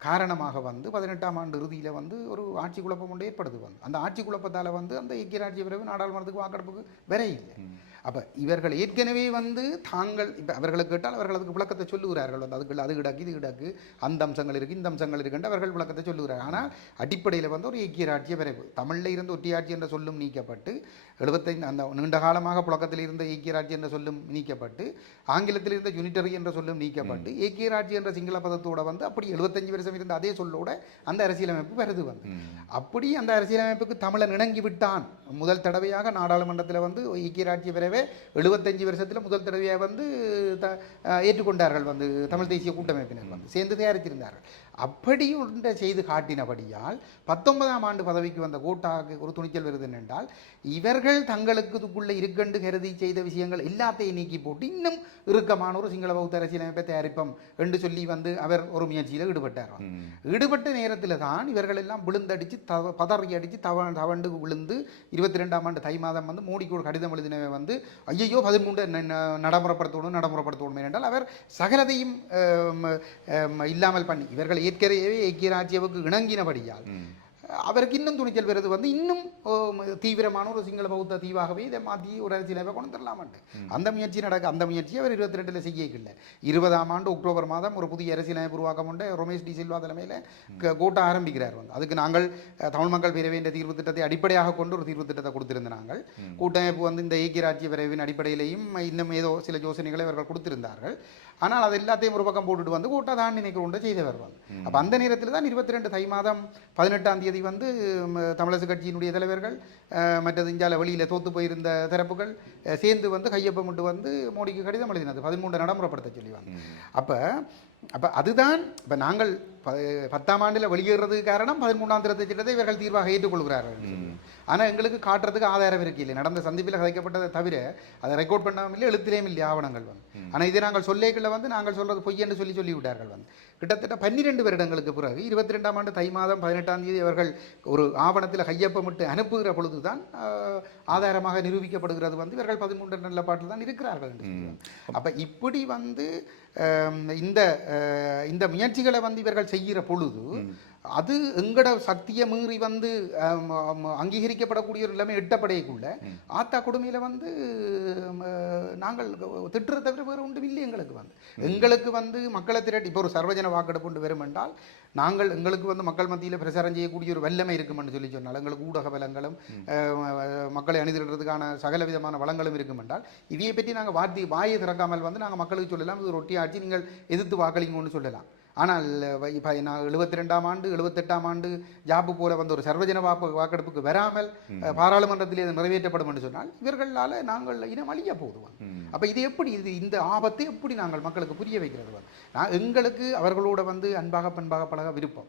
காரணமாக 18ஆம் ஆண்டு இறுதியில் ஒரு ஆட்சி குழப்பம் ஒன்று ஏற்படுது. அந்த ஆட்சி குழப்பத்தால் அந்த ஐக்கியராட்சிய விரைவு நாடாளுமன்றத்துக்கு வாக்கெடுப்புக்கு வர இல்லை. அப்போ இவர்கள் ஏற்கனவே தாங்கள் இப்போ அவர்களுக்கு கேட்டால் அவர்கள் அதுக்கு விளக்கத்தை சொல்லுகிறார்கள். அதுக்குள்ள அது கிடக்கு இது கிடக்கு, அந்த அம்சங்கள் இருக்குது இந்த அம்சங்கள் இருக்குன்னு அவர்கள் விளக்கத்தை சொல்லுகிறார்கள். ஆனால் அடிப்படையில் ஒரு ஐக்கியராட்சிய விரைவு தமிழில் இருந்து ஒற்றையாட்சி என்ற சொல்லும் நீக்கப்பட்டு 75 அந்த நீண்ட காலமாக புழக்கத்தில் இருந்த ஐக்கியராட்சி என்ற சொல்லும் நீக்கப்பட்டு ஆங்கிலத்தில் இருந்த யூனிட்டரி என்ற சொல்லும் நீக்கப்பட்டு ஐக்கியராட்சி என்ற சிங்கள பதத்தோட அப்படி 75 வருஷம் இருந்த அதே சொல்லோட அந்த அரசியலமைப்பு வருது. அப்படி அந்த அரசியலமைப்புக்கு தமிழன் இணங்கி விட்டான். முதல் தடவையாக நாடாளுமன்றத்தில் ஐக்கியராட்சிய விரைவை ஏற்கனவே 75 வருஷத்தில் முதல் தடவையாக வந்து ஏற்றுக்கொண்டார்கள் வந்து தமிழ் தேசிய கூட்டமைப்பினர் வந்து சேர்ந்து தயாரித்திருந்தார்கள். அப்படி ஒன்றை செய்து காட்டினபடியால் 19ஆம் ஆண்டு பதவிக்கு வந்த கோட்டாக்கு ஒரு துணிச்சல் வருது என்றால் இவர்கள் தங்களுக்குள்ளே இருக்கண்டு கருதி செய்த விஷயங்கள் எல்லாத்தையும் நீக்கி போட்டு இன்னும் இறுக்கமான ஒரு சிங்கள பௌத்த அரசியலமைப்பை தயாரிப்போம் என்று சொல்லி வந்து அவர் ஒரு முயற்சியில் ஈடுபட்டார். ஈடுபட்ட நேரத்தில் தான் இவர்கள் எல்லாம் விழுந்தடிச்சு பதறி அடித்து தவண்டு விழுந்து 22ஆம் ஆண்டு தை மாதம் வந்து மோடிக்கு ஒரு கடிதம் எழுதினவை வந்து ஐயோ 13 நடைமுறைப்படுத்தணும் என்றால் அவர் சகலதையும் இல்லாமல் பண்ணி இவர்கள் ஏற்கனவே ஐக்கிய ராஜ்யவுக்கு இணங்கினபடியால் அவருக்கு இன்னும் துணிச்சல் வருது வந்து இன்னும் தீவிரமான ஒரு சிங்கள பௌத்த தீவாகவே இதை மாற்றி ஒரு அரசியலமைப்பை கொண்டு தரலாமாண்டு அந்த முயற்சி அந்த முயற்சியை அவர் 22 செய்யல. 20ஆம் ஆண்டு அக்டோபர் மாதம் ஒரு புதிய அரசியலமைப்பு உருவாக்கம் கொண்ட ரமேஷ் டி சில்வா தலைமையில் கோட்டா ஆரம்பிக்கிறார் வந்து. அதுக்கு நாங்கள் தமிழ் மக்கள் பேரவை என்ற தீர்வு திட்டத்தை அடிப்படையாக கொண்டு ஒரு தீர்வு திட்டத்தை கொடுத்திருந்த நாங்கள் கூட்டமைப்பு வந்து இந்த ஐக்கிய ராஜ்ய விரைவின் அடிப்படையிலையும் இன்னும் ஏதோ சில யோசனைகளை அவர்கள் கொடுத்திருந்தார்கள். ஆனால் அது எல்லாத்தையும் ஒரு பக்கம் போட்டுட்டு வந்து கோட்டா தான் நினைக்கிறோண்டு செய்து வருவாங்க. அப்போ அந்த நேரத்தில் தான் 22 தை மாதம் 18ஆம் தேதி வந்து தமிழரசு கட்சியினுடைய தலைவர்கள் மற்றது இந்தியாவில் வெளியில் தோற்று போயிருந்த தரப்புகள் சேர்ந்து வந்து கையொப்பமிட்டு வந்து மோடிக்கு கடிதம் எழுதினது 13 நடைமுறைப்படுத்த சொல்லிவாங்க. அப்போ அதுதான் இப்போ நாங்கள் 10ஆம் ஆண்டில் வெளியேறதுக்கு காரணம் 13ஆம் திருத்த சட்டத்தை இவர்கள் தீர்வாக ஏற்றுக்கொள்கிறார்கள். ஆனால் எங்களுக்கு காட்டுறதுக்கு ஆதாரம் இருக்கு இல்லை. நடந்த சந்திப்பில் கதைக்கப்பட்டதை தவிர அதை ரெக்கார்ட் பண்ணாமல் இல்லை, எழுத்திலேயும் இல்லை ஆவணங்கள் வந்து. ஆனால் இதை நாங்கள் சொல்லேக்கில் வந்து நாங்கள் சொல்கிறது பொய் என்று சொல்லி விட்டார்கள் வந்து. கிட்டத்தட்ட 12 வருடங்களுக்கு பிறகு 22ஆம் ஆண்டு தை மாதம் 18ஆம் தேதி அவர்கள் ஒரு ஆவணத்தில் கையொப்பமிட்டு அனுப்புகிற பொழுது தான் ஆதாரமாக நிரூபிக்கப்படுகிறது வந்து இவர்கள் 13 நிலப்பாட்டில் தான் இருக்கிறார்கள். அப்போ இப்படி வந்து இந்த முயற்சிகளை வந்து இவர்கள் செய்கிற பொழுது அது எங்கட சக்தியை மீறி வந்து அங்கீகரிக்கப்படக்கூடிய ஒரு நிலைமை எட்டப்படையக்குள்ள ஆத்தா கொடுமையில் வந்து நாங்கள் திட்டுற தவிர வேறு ஒன்றும் இல்லை. எங்களுக்கு வந்து மக்களை திரட்டி இப்போ ஒரு சர்வஜன வாக்கெடுப்பு கொண்டு வரும் என்றால் நாங்கள் எங்களுக்கு வந்து மக்கள் மத்தியில் பிரச்சாரம் செய்யக்கூடிய ஒரு வல்லமை இருக்குமென்று சொன்னால் எங்களுக்கு ஊடக வளங்களும் மக்களை அணிதிடுறதுக்கான சகல விதமான வளங்களும் இருக்கும் என்றால் இதையை பற்றி நாங்கள் வாயை திறக்காமல் வந்து நாங்கள் மக்களுக்கு சொல்லலாம் இது ஒரு ஒட்டி ஆட்சி நீங்கள் எதிர்த்து வாக்களிங்கன்னு சொல்லலாம். ஆனால் இப்போ நான் 72ஆம் ஆண்டு 78ஆம் ஆண்டு ஜாப்பு போல வந்து ஒரு சர்வஜன வாக்கெடுப்புக்கு வராமல் பாராளுமன்றத்தில் இது நிறைவேற்றப்படும் என்று சொன்னால் இவர்களால் நாங்கள் இனம் அழிய போதுவாங்க. அப்போ இது எப்படி இந்த ஆபத்தை எப்படி நாங்கள் மக்களுக்கு புரிய வைக்கிறது? எங்களுக்கு அவர்களோட வந்து அன்பாக பண்பாக பழக விருப்பம்,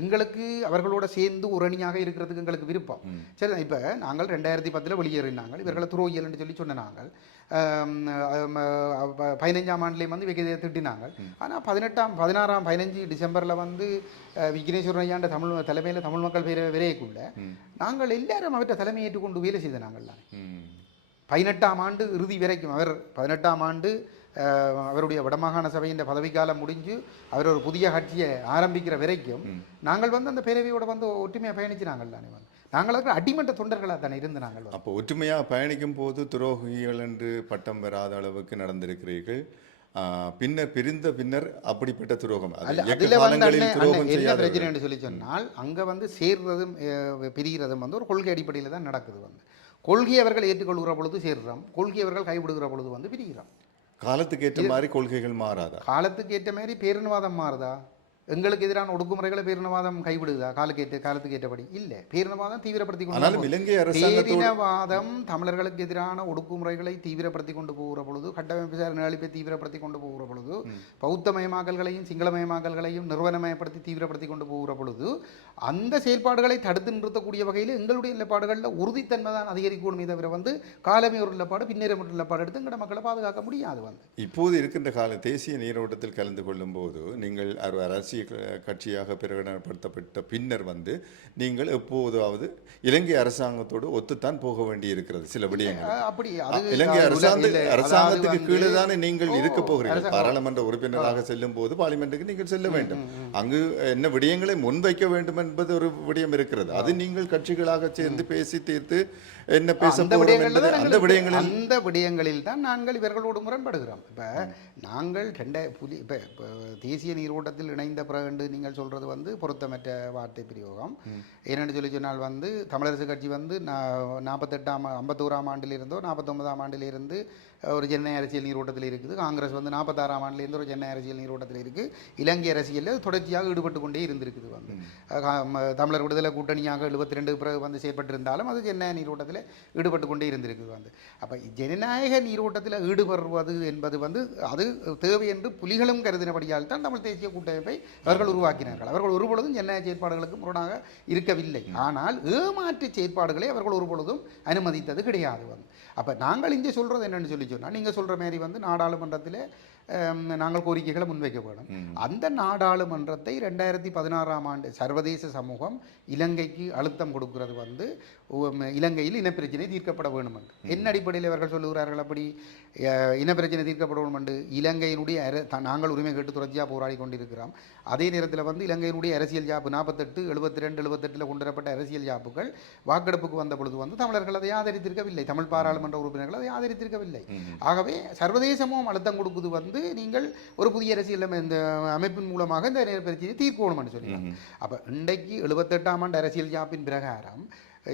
எங்களுக்கு அவர்களோட சேர்ந்து ஒரு அணியாக இருக்கிறதுக்கு எங்களுக்கு விருப்பம். சரி, இப்போ நாங்கள் 2010 வெளியேறினாங்க இவர்களை துரோகியல் என்று சொல்லி நாங்கள் 15ஆம் ஆண்டுலேயும் வந்து விகிதத்தை திட்டினாங்க. ஆனால் 15 டிசம்பரில் வந்து விக்னேஸ்வரன் ஐயாண்ட தலைமையில் தமிழ் மக்கள் விரையக்குள்ள நாங்கள் எல்லாரும் அவற்றை தலைமை ஏற்றுக்கொண்டு வேலை செய்த நாங்கள் தான் 18ஆம் ஆண்டு இறுதி வரைக்கும். அவர் 18ஆம் ஆண்டு அவருடைய வடமாகாண சபையின் பதவிக்காலம் முடிஞ்சு அவர் ஒரு புதிய கட்சியை ஆரம்பிக்கிற வரைக்கும் நாங்கள் வந்து அந்த பேரவையோட வந்து ஒற்றுமையாக பயணிச்சு நாங்கள் தானே வந்து நாங்களுக்கு அடிமட்ட தொண்டர்களாக தானே இருந்து நாங்கள். அப்போ ஒற்றுமையாக பயணிக்கும் போது துரோகிகள் என்று பட்டம் வராத அளவுக்கு நடந்திருக்கிறீர்கள். பின்னர் அப்படிப்பட்ட துரோகம் என்ன பிரச்சனை என்று சொல்லி சொன்னால் அங்கே வந்து சேர்றதும் பிரிகிறதும் வந்து ஒரு கொள்கை அடிப்படையில் தான் நடக்குது வந்து. கொள்கை அவர்கள் ஏற்றுக்கொள்கிற பொழுது சேர்றோம், கொள்கை அவர்கள் கைவிடுகிற பொழுது வந்து பிரிகிறோம். காலத்துக்கு ஏற்ற மாதிரி கொள்கைகள் மாறாதா? காலத்துக்கு ஏற்ற மாதிரி பேரினவாதம் மாறுதா? எங்களுக்கு எதிரான ஒடுக்குமுறைகளை பேரினவாதம் கைவிடுதா? காலத்துக்கு ஏற்றபடி இல்லை. பேரினவாதம் தீவிரப்படுத்தி பேரினவாதம் தமிழர்களுக்கு எதிரான ஒடுக்குமுறைகளை தீவிரப்படுத்தி கொண்டு போகிற பொழுது, கட்டமைப்பு சார் நிலைப்பை தீவிரப்படுத்தி கொண்டு போகிற பொழுது, பௌத்தமயமாக்கல்களையும் சிங்களமயமாக்கல்களையும் நிறுவனமயப்படுத்தி தீவிரப்படுத்தி கொண்டு போகிற பொழுது அந்த செயல்பாடுகளை தடுத்து நிறுத்தக்கூடிய வகையில் எங்களுடைய நிலப்பாடுகளில் உறுதித்தன்மை தான் அதிகரிக்கணுமே தவிர வந்து காலமே ஒரு நிலப்பாடு பின்னரே ஒரு நிலப்பாடு எடுத்து எங்களோட மக்களை பாதுகாக்க முடியாது வந்து. இப்போது இருக்கின்ற கால தேசிய நீரோட்டத்தில் கலந்து கொள்ளும் போது நீங்கள் அரசியல் கட்சியாக பிரகடனப்படுத்தப்பட்ட பின்னர் வந்து நீங்கள் எப்போதாவது இலங்கை அரசாங்கத்தோடு ஒத்துத்தான் போக வேண்டி இருக்கிறது சில விடயங்கள். அப்படி இலங்கை அரசாங்கத்துக்கு கீழே தானே நீங்கள் இருக்க போகிறீர்கள். பாராளுமன்ற உறுப்பினராக செல்லும் போது பார்லிமெண்ட்டுக்கு நீங்கள் செல்ல வேண்டும், அங்கு என்ன விடயங்களை முன்வைக்க வேண்டும் என்பது ஒரு விடயம் இருக்கிறது. அது நீங்கள் கட்சிகளாக சேர்ந்து பேசி தீர்த்து என்ன பேச அந்த விடயங்களில் தான் நாங்கள் இவர்களோடு முரண்படுகிறோம். இப்போ நாங்கள் இப்போ தேசிய நீரோட்டத்தில் இணைந்த பிறகு நீங்கள் சொல்கிறது வந்து பொருத்தமற்ற வார்த்தை பிரயோகம். ஏனென்று சொன்னால் வந்து தமிழரசு கட்சி வந்து 51ஆம் ஆண்டிலிருந்தோ 49ஆம் ஆண்டிலிருந்து ஒரு ஜனநாயக அரசியல் நீரோட்டத்தில் இருக்குது. காங்கிரஸ் வந்து 46ஆம் ஆண்டிலிருந்து ஒரு ஜனநாயக அரசியல் நீரோட்டத்தில் இருக்குது. இலங்கை அரசியலில் தொடர்ச்சியாக ஈடுபட்டு கொண்டே இருந்திருக்குது வந்து. தமிழர் விடுதலை கூட்டணியாக 72 பிறகு வந்து செயற்பட்டிருந்தாலும் அது ஜனநாயக நீரோட்டத்தில் நீரோட்டத்தில் ஈடுபட்டு கொண்டே இருந்திருக்குது வந்து. அப்போ ஜனநாயக நீரோட்டத்தில் ஈடுபடுவது என்பது வந்து அது தேவை என்று புலிகளும் கருதினபடியால் தான் தமிழ் தேசிய கூட்டமைப்பை அவர்கள் உருவாக்கினார்கள். அவர்கள் ஒருபொழுதும் ஜனநாயக செயற்பாடுகளுக்கு முரணாக இருக்கவில்லை. ஆனால் ஏமாற்று செயற்பாடுகளை அவர்கள் ஒருபொழுதும் அனுமதித்தது கிடையாது வந்து. அப்போ நாங்கள் இங்கே சொல்கிறது என்னென்னு சொல்லி சொன்னால், நீங்கள் சொல்கிற மாதிரி வந்து நாடாளுமன்றத்தில் நாங்கள் கோரிக்கைகளை முன்வைக்க வேணும். அந்த நாடாளுமன்றத்தை 2016ஆம் ஆண்டு சர்வதேச சமூகம் இலங்கைக்கு அழுத்தம் கொடுக்கிறது வந்து இலங்கையில் இனப்பிரச்சனை தீர்க்கப்பட வேண்டும் என்று. என்ன அடிப்படையில் அவர்கள் சொல்லுகிறார்கள்? அப்படி இனப்பிரச்சனை தீர்க்கப்பட வேண்டும் என்று இலங்கையினுடைய நாங்கள் உரிமை கேட்டு தொடர்ச்சியாக போராடி கொண்டிருக்கிறோம். அதே நேரத்தில் வந்து இலங்கையினுடைய அரசியல் ஜாப்பு 48, 72, 78 கொண்டு வரப்பட்ட அரசியல் ஜாப்புகள் வாக்கெடுப்புக்கு வந்த பொழுது வந்து தமிழர்கள் அதை ஆதரித்திருக்கவில்லை. தமிழ் பாராளுமன்ற உறுப்பினர்கள் அதை ஆதரித்திருக்கவில்லை. ஆகவே சர்வதேசமும் அழுத்தம் கொடுக்குது வந்து நீங்கள் ஒரு புதிய அரசியல் இந்த அமைப்பின் மூலமாக இந்த பிரச்சனையை தீர்க்கணும் என்று சொல்லிடுறாங்க. அப்போ இன்றைக்கு 78ஆம் ஆண்டு அரசியல் ஜாப்பின் பிரகாரம்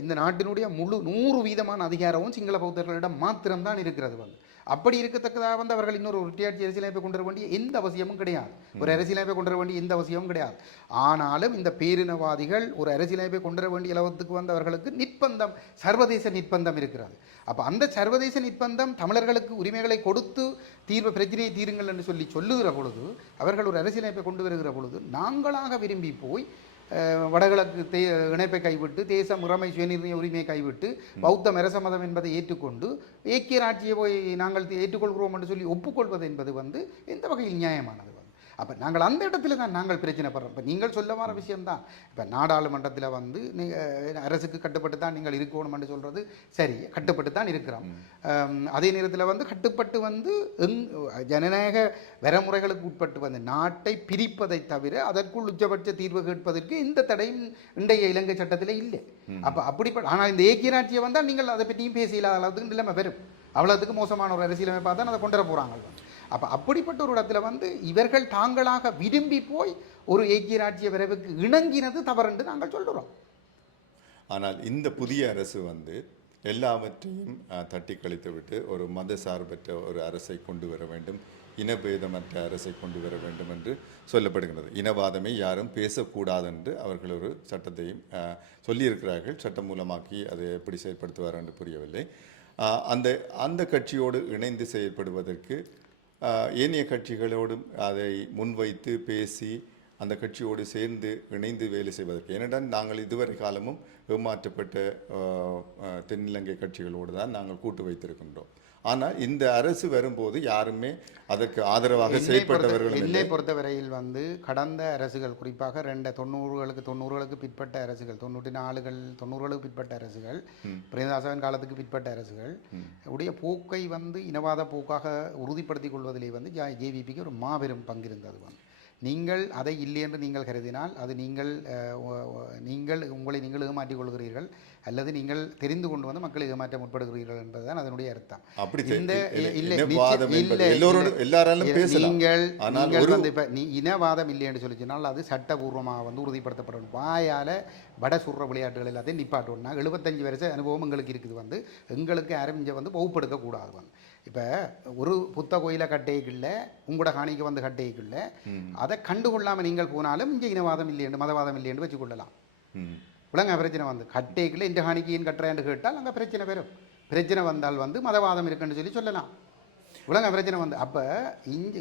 இந்த நாட்டினுடைய முழு 100% அதிகாரமும் சிங்கள பௌத்தர்களிடம் மாத்திரம்தான் இருக்கிறது வந்து. அப்படி இருக்கத்தக்கதாக வந்து அவர்கள் இன்னொரு ஒற்றையாட்சி அரசியலமைப்பை கொண்டு வர வேண்டிய எந்த அவசியமும் கிடையாது. ஒரு அரசியலமைப்பை கொண்டு வர வேண்டிய எந்த அவசியமும் கிடையாது. ஆனாலும் இந்த பேரினவாதிகள் ஒரு அரசியலமைப்பை கொண்டு வர வேண்டிய அளவுக்கு வந்து அவர்களுக்கு நிர்பந்தம், சர்வதேச நிர்பந்தம் இருக்கிறது. அப்போ அந்த சர்வதேச நிர்பந்தம் தமிழர்களுக்கு உரிமைகளை கொடுத்து பிரச்சனையை தீருங்கள் என்று சொல்லுகிற பொழுது, அவர்கள் ஒரு அரசியலமைப்பை கொண்டு வருகிற பொழுது நாங்களாக விரும்பி போய் வடகிழக்கு இணைப்பை கைவிட்டு தேசம் உரிமை சுயநிர்ணய உரிமையை கைவிட்டு பௌத்த அரச மதம் என்பதை ஏற்றுக்கொண்டு ஏக்கிய ராட்சியை போய் நாங்கள் ஏற்றுக்கொள்கிறோம் என்று சொல்லி ஒப்புக்கொள்வது என்பது வந்து எந்த வகையில் நியாயமானது? அப்போ நாங்கள் அந்த இடத்துல தான் நாங்கள் பிரச்சனை படுறோம். இப்போ நீங்கள் சொல்ல வர விஷயம்தான். இப்போ நாடாளுமன்றத்தில் வந்து அரசுக்கு கட்டுப்பட்டு தான் நீங்கள் இருக்கணும் என்று சொல்கிறது சரி, கட்டுப்பட்டு தான் இருக்கிறோம். அதே நேரத்தில் வந்து கட்டுப்பட்டு வந்து ஜனநாயக வரைமுறைகளுக்கு உட்பட்டு வந்து நாட்டை பிரிப்பதை தவிர அதற்குள் உச்சபட்ச தீர்வு கேட்பதற்கு எந்த தடையும் இன்றைய இலங்கை சட்டத்தில் இல்லை. அப்போ அப்படிப்பட்ட ஆனால் இந்த ஏக்கிய ராட்சியை வந்தால் நீங்கள் அதை பற்றியும் பேசலாத அளவுக்கு நிலைமை வரும். அவ்வளோத்துக்கு மோசமான ஒரு அரசியலமைப்பாக தான் அதை கொண்டு வர போகிறாங்க. அப்போ அப்படிப்பட்ட ஒரு இடத்துல வந்து இவர்கள் தாங்களாக விரும்பி போய் ஒரு ஏக்கிய ராட்சிய விரைவுக்கு இணங்கினது தவறுண்டு நாங்கள் சொல்கிறோம். ஆனால் இந்த புதிய அரசு வந்து எல்லாவற்றையும் தட்டி கழித்து விட்டு ஒரு மத சார்பற்ற ஒரு அரசை கொண்டு வர வேண்டும், இனபேதமற்ற அரசை கொண்டு வர வேண்டும் என்று சொல்லப்படுகிறது. இனவாதமே யாரும் பேசக்கூடாது என்று அவர்கள் ஒரு சட்டத்தையும் சொல்லியிருக்கிறார்கள். சட்டம் மூலமாக்கி அதை எப்படி செயல்படுத்துவார் என்று புரியவில்லை. அந்த கட்சியோடு இணைந்து செயல்படுவதற்கு ஏனைய கட்சிகளோடும் அதை முன்வைத்து பேசி அந்த கட்சியோடு சேர்ந்து இணைந்து வேலை செய்வதற்கு, ஏனென்றால் நாங்கள் இதுவரை காலமும் ஏமாற்றப்பட்ட தென்னிலங்கை கட்சிகளோடு தான் நாங்கள் கூட்டு வைத்திருக்கின்றோம். ஆனால் இந்த அரசு வரும்போது யாருமே அதற்கு ஆதரவாக செயல்பட்டவர்கள். என்னை பொறுத்தவரையில் வந்து கடந்த அரசுகள், குறிப்பாக 90களுக்கு பிற்பட்ட அரசுகள், 94களுக்கு பிற்பட்ட அரசுகள், பிரேமதாசவின் காலத்துக்கு பிற்பட்ட அரசுகள் உடைய போக்கை வந்து இனவாத போக்காக உறுதிப்படுத்திக் கொள்வதிலே வந்து ஜேவிபிக்கு ஒரு மாபெரும் பங்கு இருந்தது வந்து. நீங்கள் அதை இல்லை என்று நீங்கள் கருதினால் அது நீங்கள் உங்களை நீங்கள் ஏமாற்றிக் கொள்கிறீர்கள், அல்லது நீங்கள் தெரிந்து கொண்டு வந்து மக்களை ஏமாற்ற முற்படுகிறீர்கள் என்பதுதான் அதனுடைய அர்த்தம். இனவாதம் இல்லை என்று சொல்லி சொன்னால் அது சட்டபூர்வமாக வந்து உறுதிப்படுத்தப்படணும். வாயால் வட சுடுற விளையாட்டுகள் எல்லாத்தையும் நிப்பாட்டணும்னா 75 வருஷ அனுபவம் எங்களுக்கு இருக்குது வந்து. எங்களுக்கு யாரும் இங்கே வந்து பௌப்படுத்தக்கூடாது வந்து. இப்போ ஒரு புத்த கோயிலை கட்டைக்குள்ள உங்களோட காணிக்கு வந்து கட்டைக்குள்ள அதை கண்டுகொள்ளாமல் நீங்கள் போனாலும் இங்கே இனவாதம் இல்லை என்று மதவாதம் இல்லை என்று வச்சுக்கொள்ளலாம். உலக பிரச்சனை வந்து கட்டைக்குள்ள இந்த காணிக்கு ஏன் கட்டுறேன்னு கேட்டால் அங்கே பிரச்சனை வரும். பிரச்சனை வந்தால் வந்து மதவாதம் இருக்குன்னு சொல்லலாம். உலக பிரச்சனை வந்து அப்போ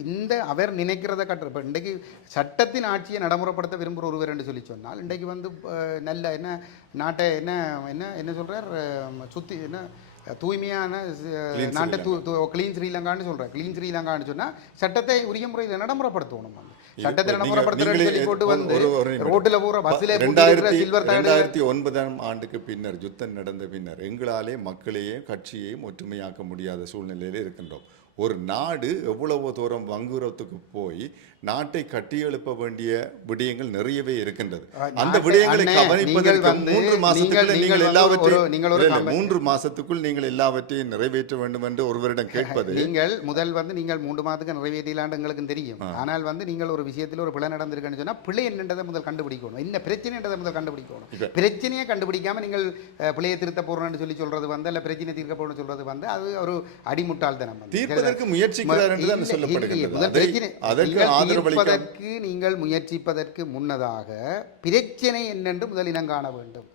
இந்த அவர் நினைக்கிறத கட்டுற. இப்போ இன்றைக்கு சட்டத்தின் ஆட்சியை நடைமுறைப்படுத்த விரும்புகிற ஒருவர் என்று சொல்லி சொன்னால் இன்றைக்கு வந்து நல்ல என்ன நாட்டை என்ன என்ன என்ன சொல்கிறார், சுற்றி என்ன தூய்மையான நாட்டை கிளீன் ஸ்ரீலங்கான்னு சொல்கிறேன். கிளீன் ஸ்ரீலங்கான்னு சொன்னால் சட்டத்தை உரிய முறையில் நடைமுறைப்படுத்தணும். சட்டத்தை நடைமுறைப்படுத்துறேன்னு சொல்லி போட்டு வந்து ரோட்டில் போகிற பஸ்ஸில் 2009ஆம் ஆண்டுக்கு பின்னர் யுத்தம் நடந்த பின்னர் எங்களாலே மக்களையும் கட்சியையும் ஒற்றுமையாக்க முடியாத சூழ்நிலையில் இருக்கின்றோம். ஒரு நாடு எவ்வளவு தூரம் வங்குறத்துக்கு போய் நாட்டை கட்டியெழுப்ப வேண்டிய விடயங்கள் நிறையவே இருக்கின்றது. அந்த விடயங்களை கவனிப்பதற்கு 3 மாசத்துக்குள் நீங்கள் எல்லாவற்றையும் நிறைவேற்ற வேண்டும் என்று ஒருவரிடம் கேட்பது. நீங்கள் முதல் வந்து நீங்கள் 3 மாதத்துக்கு நிறைவேற்றலான்னு எங்களுக்கு தெரியும். ஆனால் வந்து நீங்கள் ஒரு விஷயத்தில் ஒரு பிழை நடந்திருக்குன்னு சொன்னால் பிழை என்னன்றதை முதல் கண்டுபிடிக்கணும். என்ன பிரச்சனைன்றதை முதல் கண்டுபிடிக்கணும். பிரச்சனையை கண்டுபிடிக்காம நீங்கள் பிழையை திருத்த போறோம்னு சொல்றது வந்து அல்ல பிரச்சனை தீர்க்க போறோம்னு சொல்றது வந்து அது ஒரு அடிமுட்டாள்தனம். முயற்சிக்கிறார் என்று தான் சொல்லப்படுகிறது. நீங்கள் முயற்சிப்பதற்கு முன்னதாக பிரச்சனை என்னென்று முதல் இனங்காண வேண்டும்.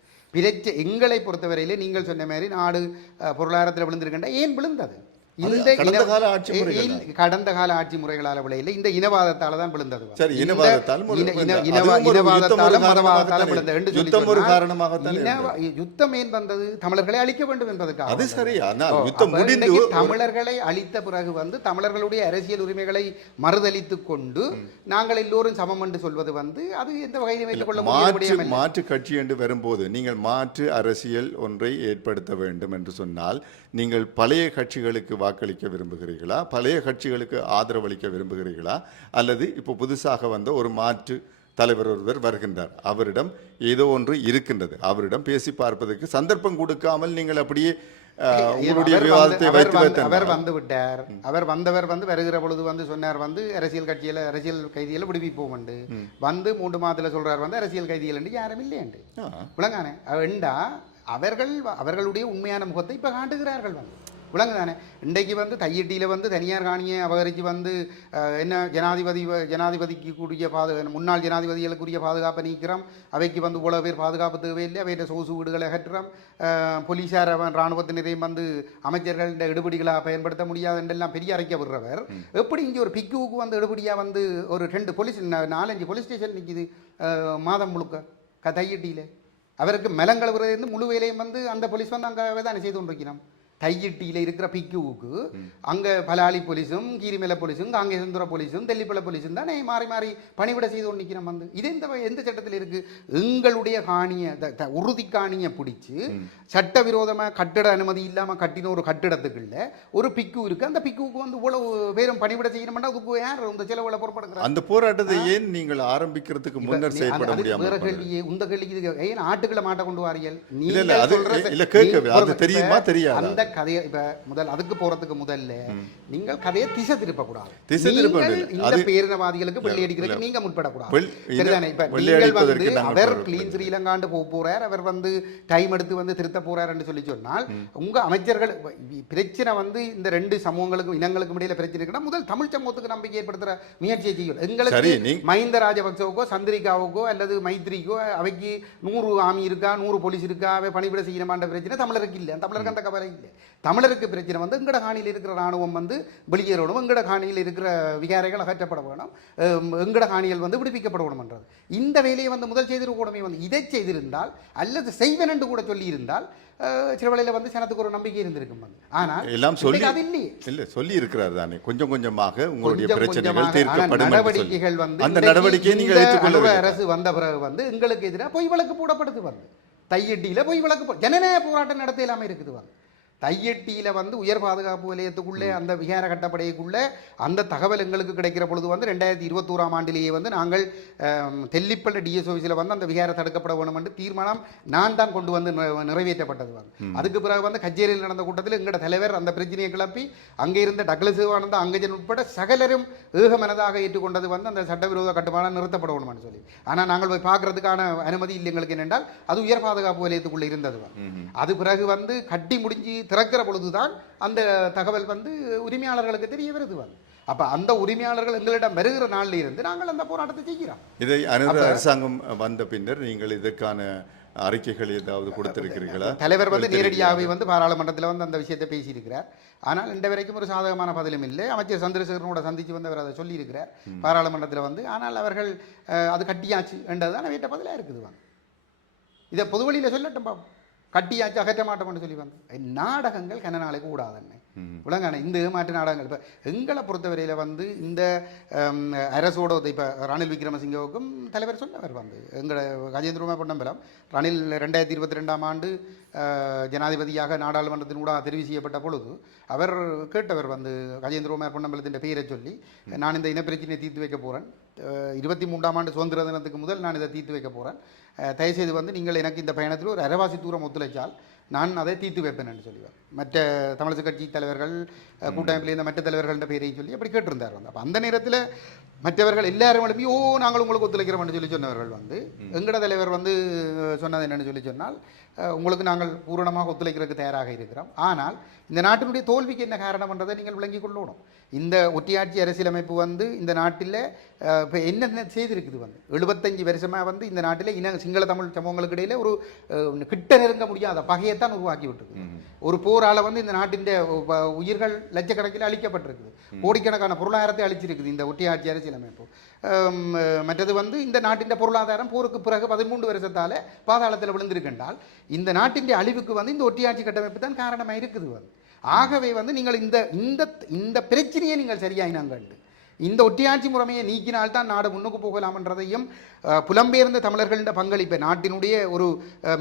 எங்களை பொறுத்தவரையிலே நீங்கள் சொன்ன மாதிரி நாடு பொருளாதாரத்தில் விழுந்திருக்கின்ற ஏன் விழுந்தது இந்த கடந்த கால ஆட்சி முறைகள் கடந்த கால ஆட்சி முறைகளால் விளையில இந்த இனவாதத்தால தான் விழுந்தது. சரி, இனவாதத்தால் மதவாதத்தால விழுந்தது என்று யுத்தம் ஒரு காரணமாகத்தான். யுத்தம் ஏன் வந்தது? தமிழர்களை அழிக்க வேண்டும் என்பதற்காக. அது சரி, ஆனால் யுத்தம் முடிந்து தமிழர்களை அழித்த பிறகு வந்து தமிழர்களுடைய அரசியல் உரிமைகளை மறுதலித்துக் கொண்டு நாங்கள் எல்லோரும் சமம் என்று சொல்வது வந்து அது எந்த வகையிலும் ஏற்றுக்கொள்ள முடியாது. மாற்று கட்சி என்று வரும்போது நீங்கள் மாற்று அரசியல் ஒன்றை ஏற்படுத்த வேண்டும் என்று சொன்னால் நீங்கள் பழைய கட்சிகளுக்கு வாக்களிக்க விரும்புகிறீர்களா, பழைய கட்சிகளுக்கு ஆதரவளிக்க விரும்புகிறீர்களா, அல்லது இப்போ புதுசாக வந்த ஒரு மாற்று தலைவர் ஒருவர் வருகின்றார், அவரிடம் ஏதோ ஒன்று இருக்கின்றது, அவரிடம் பேசி பார்ப்பதற்கு சந்தர்ப்பம் கொடுக்காமல் நீங்கள் அப்படியே உங்களுடைய விவாதத்தை வைத்து அவர் வந்து விட்டார். அவர் வந்தவர் வந்து வருகிற பொழுது வந்து சொன்னார் வந்து அரசியல் கட்சியில அரசியல் கைதிகளை விடுவிப்போம் என்று வந்து 3 மாதத்துல சொல்றார் வந்து அரசியல் கைதிகள் என்று யாரும் இல்லையண்டு விளங்கானே வேண்டா. அவர்களுடைய உண்மையான முகத்தை இப்ப காட்டுகிறார்கள் வந்து விளங்குதானே. இன்றைக்கு வந்து தையிட்டியில் வந்து தனியார் காணியை அபகரித்து வந்து என்ன ஜனாதிபதிக்கு கூடிய முன்னாள் ஜனாதிபதிகளுக்குரிய பாதுகாப்பை நீக்கிறோம், அவைக்கு வந்து இவ்வளோ பேர் பாதுகாப்பு தேவையில்லை, அவையிட்ட சொகுசு வீடுகளை அகற்றுறோம், போலீஸார் இராணுவத்தினரையும் வந்து அமைச்சர்கள எடுபடிகளாக பயன்படுத்த முடியாது என்றெல்லாம் பெரிய அரைக்க விடுறவர் எப்படி இங்கே ஒரு பிக்குவுக்கு வந்து எடுபடியாக வந்து ஒரு 2 போலீஸ் 4-5 போலீஸ் ஸ்டேஷன் நிற்கிது மாதம் முழுக்க தையிட்டியில். அவருக்கு மெலங்கழுவுறது முழு வேலையும் வந்து அந்த போலீஸ் வந்து அங்கே தானே செய்து கொண்டிருக்கிறோம். தையிட்டியில் இருக்கிற பிக்குவுக்கு அங்கே பலாலி போலீஸும் கீரிமேல போலீஸும் காங்கேசுந்தர போலீஸும் தெல்லிப்பள போலீஸும் தானே மாறி மாறி பணிவிட செய்து கொண்டு நிற்கிறோம் வந்து. இது எந்த சட்டத்தில் இருக்கு? எங்களுடைய காணியை உறுதி காணியை பிடிச்சி சட்டவிரோதமாக கட்டிட அனுமதி இல்லாமல் கட்டின ஒரு கட்டிடத்துக்குள்ள ஒரு பிக்கு இருக்கு. அந்த பிக்குவுக்கு வந்து இவ்வளவு பேரும் பணிவிட செய்யணும்னா அதுக்கு யார் இந்த செலவுல பொறுப்படுகிறார்? அந்த போராட்டத்தை ஏன் நீங்கள் ஆரம்பிக்கிறதுக்கு முன்னர் செயல்பட முடியாமல்? வேற கேள்வியே இந்த கேள்விக்கு ஏன் ஆட்டுக்களை மாட்ட கொண்டு வாரியல்? தெரியுமா தெரியாது அந்த கதையை இப்ப முதல் அதுக்கு போறதுக்கு முதல்ல நீங்கள் கதையை திசை திருப்பக்கூடாது. இந்த பேரினவாதிகளுக்கு வெள்ளி அடிக்கிறதுக்கு நீங்க முற்படக்கூடாது. சரிதானே? இப்ப நீங்கள் வந்து அவர் கிளீன் ஸ்ரீலங்காண்டு போறார், அவர் வந்து டைம் எடுத்து வந்து திருத்த போறார் என்று சொல்லி சொன்னால் உங்க அமைச்சர்கள் பிரச்சனை வந்து இந்த 2 சமூகங்களுக்கும் இனங்களுக்கும் இடையில பிரச்சனை இருக்குன்னா முதல் தமிழ் சமூகத்துக்கு நம்பிக்கை ஏற்படுத்துற முயற்சியை செய்யும். எங்களுக்கு மஹிந்த ராஜபக்சவுக்கோ சந்திரிகாவுக்கோ அல்லது மைத்ரிக்கோ அவைக்கு 100 ஆமி இருக்கா 100 போலீஸ் இருக்கா அவை பணிவிட செய்யணுமான பிரச்சனை தமிழருக்கு இல்லை. தமிழருக்கு அந்த கவலை இல்லை. தமிழருக்கு பிரச்சனை வந்து எங்கட காணியில் இருக்கிற ராணுவம் வந்து வெளியேறணும், எங்கட காணியில் இருக்கிற விகாரைகள் அகற்றப்பட வேணும், எங்கட காணிகள் வந்து விடுவிக்கப்பட வேணும்ன்றது. இந்த வேலையை வந்து முதல் செய்திருக்கூடமே வந்து இதை செய்திருந்தால் அல்லது செய்வன் என்று கூட சொல்லி இருந்தால் சிறுவலையில் வந்து சனத்துக்கு ஒரு நம்பிக்கை இருந்திருக்கும். ஆனால் எல்லாம் சொல்லி இருக்கிறார் தானே கொஞ்சம் கொஞ்சமாக உங்களுடைய பிரச்சனைகள் தீர்க்கப்படும் நடவடிக்கைகள் வந்து அந்த நடவடிக்கையை நீங்கள் ஏற்றுக்கொள்ள அரசு வந்த பிறகு வந்து எங்களுக்கு எதிராக பொய் வழக்கு போடப்படுது வந்து தையட்டியில் பொய் வழக்கு ஜனநாயக போராட்டம் நடத்த இல்லாமல் இருக்குது வந்து தையட்டியில் வந்து உயர் பாதுகாப்பு வலயத்துக்குள்ளே அந்த விகார கட்டப்படைக்குள்ளே அந்த தகவல் எங்களுக்கு கிடைக்கிற பொழுது வந்து 2021ஆம் ஆண்டிலேயே வந்து நாங்கள் தெல்லிப்பள்ளி டிஎஸ் ஆஃபீஸில் வந்து அந்த விகார தடுக்கப்பட வேணும் என்று தீர்மானம் நான் தான் கொண்டு வந்து நிறைவேற்றப்பட்டது வந்து. அதுக்கு பிறகு வந்து கச்சேரியில் நடந்த கூட்டத்தில் எங்களோட தலைவர் அந்த பிரச்சனையை கிளப்பி அங்கே இருந்த டக்ளஸ் சிவானந்த அங்கஜன் உட்பட சகலரும் ஏகமனதாக ஏற்றுக்கொண்டது வந்து அந்த சட்டவிரோத கட்டுமானம் நிறுத்தப்பட வேணும்னு சொல்லி. ஆனால் நாங்கள் போய் பார்க்கறதுக்கான அனுமதி இல்லை எங்களுக்கு. என்னென்றால் அது உயர் பாதுகாப்பு வலயத்துக்குள்ளே இருந்தது. அது பிறகு வந்து கட்டி முடிஞ்சு திறக்கிற பொழுதுதான் அந்த தகவல் வந்து உரிமையாளர்களுக்கு தெரிய வருது வந்து. அப்ப அந்த உரிமையாளர்கள் எங்களிடம் வருகிற நாளில் இருந்து நாங்கள் அந்த போராட்டத்தை செய்கிறோம். இதை அரசாங்கம் வந்த பின்னர் நீங்கள் இதற்கான அறிக்கைகள் ஏதாவது கொடுத்திருக்கிறீர்களா? தலைவர் வந்து நேரடியாகவே வந்து பாராளுமன்றத்தில் வந்து அந்த விஷயத்தை பேசியிருக்கிறார். ஆனால் இன்று வரைக்கும் ஒரு சாதகமான பதிலும் இல்லை. அமைச்சர் சந்திரசேகரனோட சந்திச்சு வந்து அவர் அதை சொல்லியிருக்கிறார் பாராளுமன்றத்தில் வந்து. ஆனால் அவர்கள் அது கட்டியாச்சு என்றதுதான் வீட்ட பதிலாக இருக்குது வந்து. இதை பொதுவெளியில் சொல்லட்டும் பாப்போம். கட்டியாச்சு அகற்ற மாட்டோம்னு சொல்லி வந்து நாடகங்கள் கன நாளைக்கு கூடாதுன்னு விளங்கான இந்த ஏமாற்று நாடகங்கள். இப்போ எங்களை பொறுத்தவரையில் வந்து இந்த அரசோட இப்போ ரணில் விக்ரமசிங்கவுக்கும் தலைவர் சொன்னவர் வந்து எங்களை கஜேந்திரகுமார் பொன்னம்பலம் ரணில் 2022ஆம் ஆண்டு ஜனாதிபதியாக நாடாளுமன்றத்தின் ஊடாக தெரிவு செய்யப்பட்ட பொழுது அவர் கேட்டவர் வந்து கஜேந்திரகுமார் பொன்னம்பலத்தின் பெயரை சொல்லி நான் இந்த இனப்பிரச்சனையை தீர்த்து வைக்க போகிறேன், 23ஆம் ஆண்டு சுதந்திர தினத்துக்கு முதல் நான் இதை தீர்த்து வைக்க போகிறேன், தயவுசெய்து வந்து நீங்கள் எனக்கு இந்த பயணத்தில் ஒரு அரைவாசி தூரம் ஒத்துழைச்சால் நான் அதை தீர்த்து வைப்பேன் என்று சொல்லுவார். மற்ற தமிழக கட்சி தலைவர்கள் கூட்டமைப்பில் இருந்த மற்ற தலைவர்கள்ட்ட பேரையும் சொல்லி அப்படி கேட்டிருந்தார் வந்து. அப்போ அந்த நேரத்தில் மற்றவர்கள் எல்லாரும் எழுப்பி நாங்கள் உங்களுக்கு ஒத்துழைக்கிறோம்னு சொல்லி சொன்னவர்கள் வந்து எங்கட தலைவர் வந்து சொன்னது என்னென்னு சொல்லி சொன்னால் உங்களுக்கு நாங்கள் பூரணமாக ஒத்துழைக்கிறதுக்கு தயாராக இருக்கிறோம். ஆனால் இந்த நாட்டினுடைய தோல்விக்கு என்ன காரணம்ன்றதை நீங்கள் விளங்கிக் கொள்ளணும். இந்த ஒட்டியாட்சி அரசியலமைப்பு வந்து இந்த நாட்டில் இப்போ என்னென்ன செய்திருக்குது வந்து 75 வருஷமாக வந்து இந்த நாட்டில் சிங்கள தமிழ் சமூகங்களுக்கு இடையில் ஒரு கிட்ட நெருங்க முடியாத பகையைத்தான் உருவாக்கி விட்டுருக்கு. ஒரு போரால் வந்து இந்த நாட்டின் உயிர்கள் லட்சக்கணக்கில் அழிக்கப்பட்டிருக்குது. கோடிக்கணக்கான பொருளாதாரத்தை அழிச்சிருக்குது இந்த ஒட்டியாட்சி அரசியலமைப்பு. மற்றது வந்து இந்த நாட்டின் பொருளாதாரம் போருக்கு பிறகு 13 வருஷத்தால் பாதாளத்தில் விழுந்திருக்கின்றால் இந்த நாட்டின் அழிவுக்கு வந்து இந்த ஒட்டியாட்சி கட்டமைப்பு தான் காரணமாக இருக்குது வந்து. ஆகவே வந்து நீங்கள் இந்த இந்த இந்த பிரச்சனையை நீங்கள் சரியாயினாங்க. இந்த ஒட்டியாட்சி முறைமையை நீக்கினால்தான் நாடு முன்னுக்கு போகலாம்ன்றதையும் புலம்பெயர்ந்த தமிழர்களின் பங்களிப்பை நாட்டினுடைய ஒரு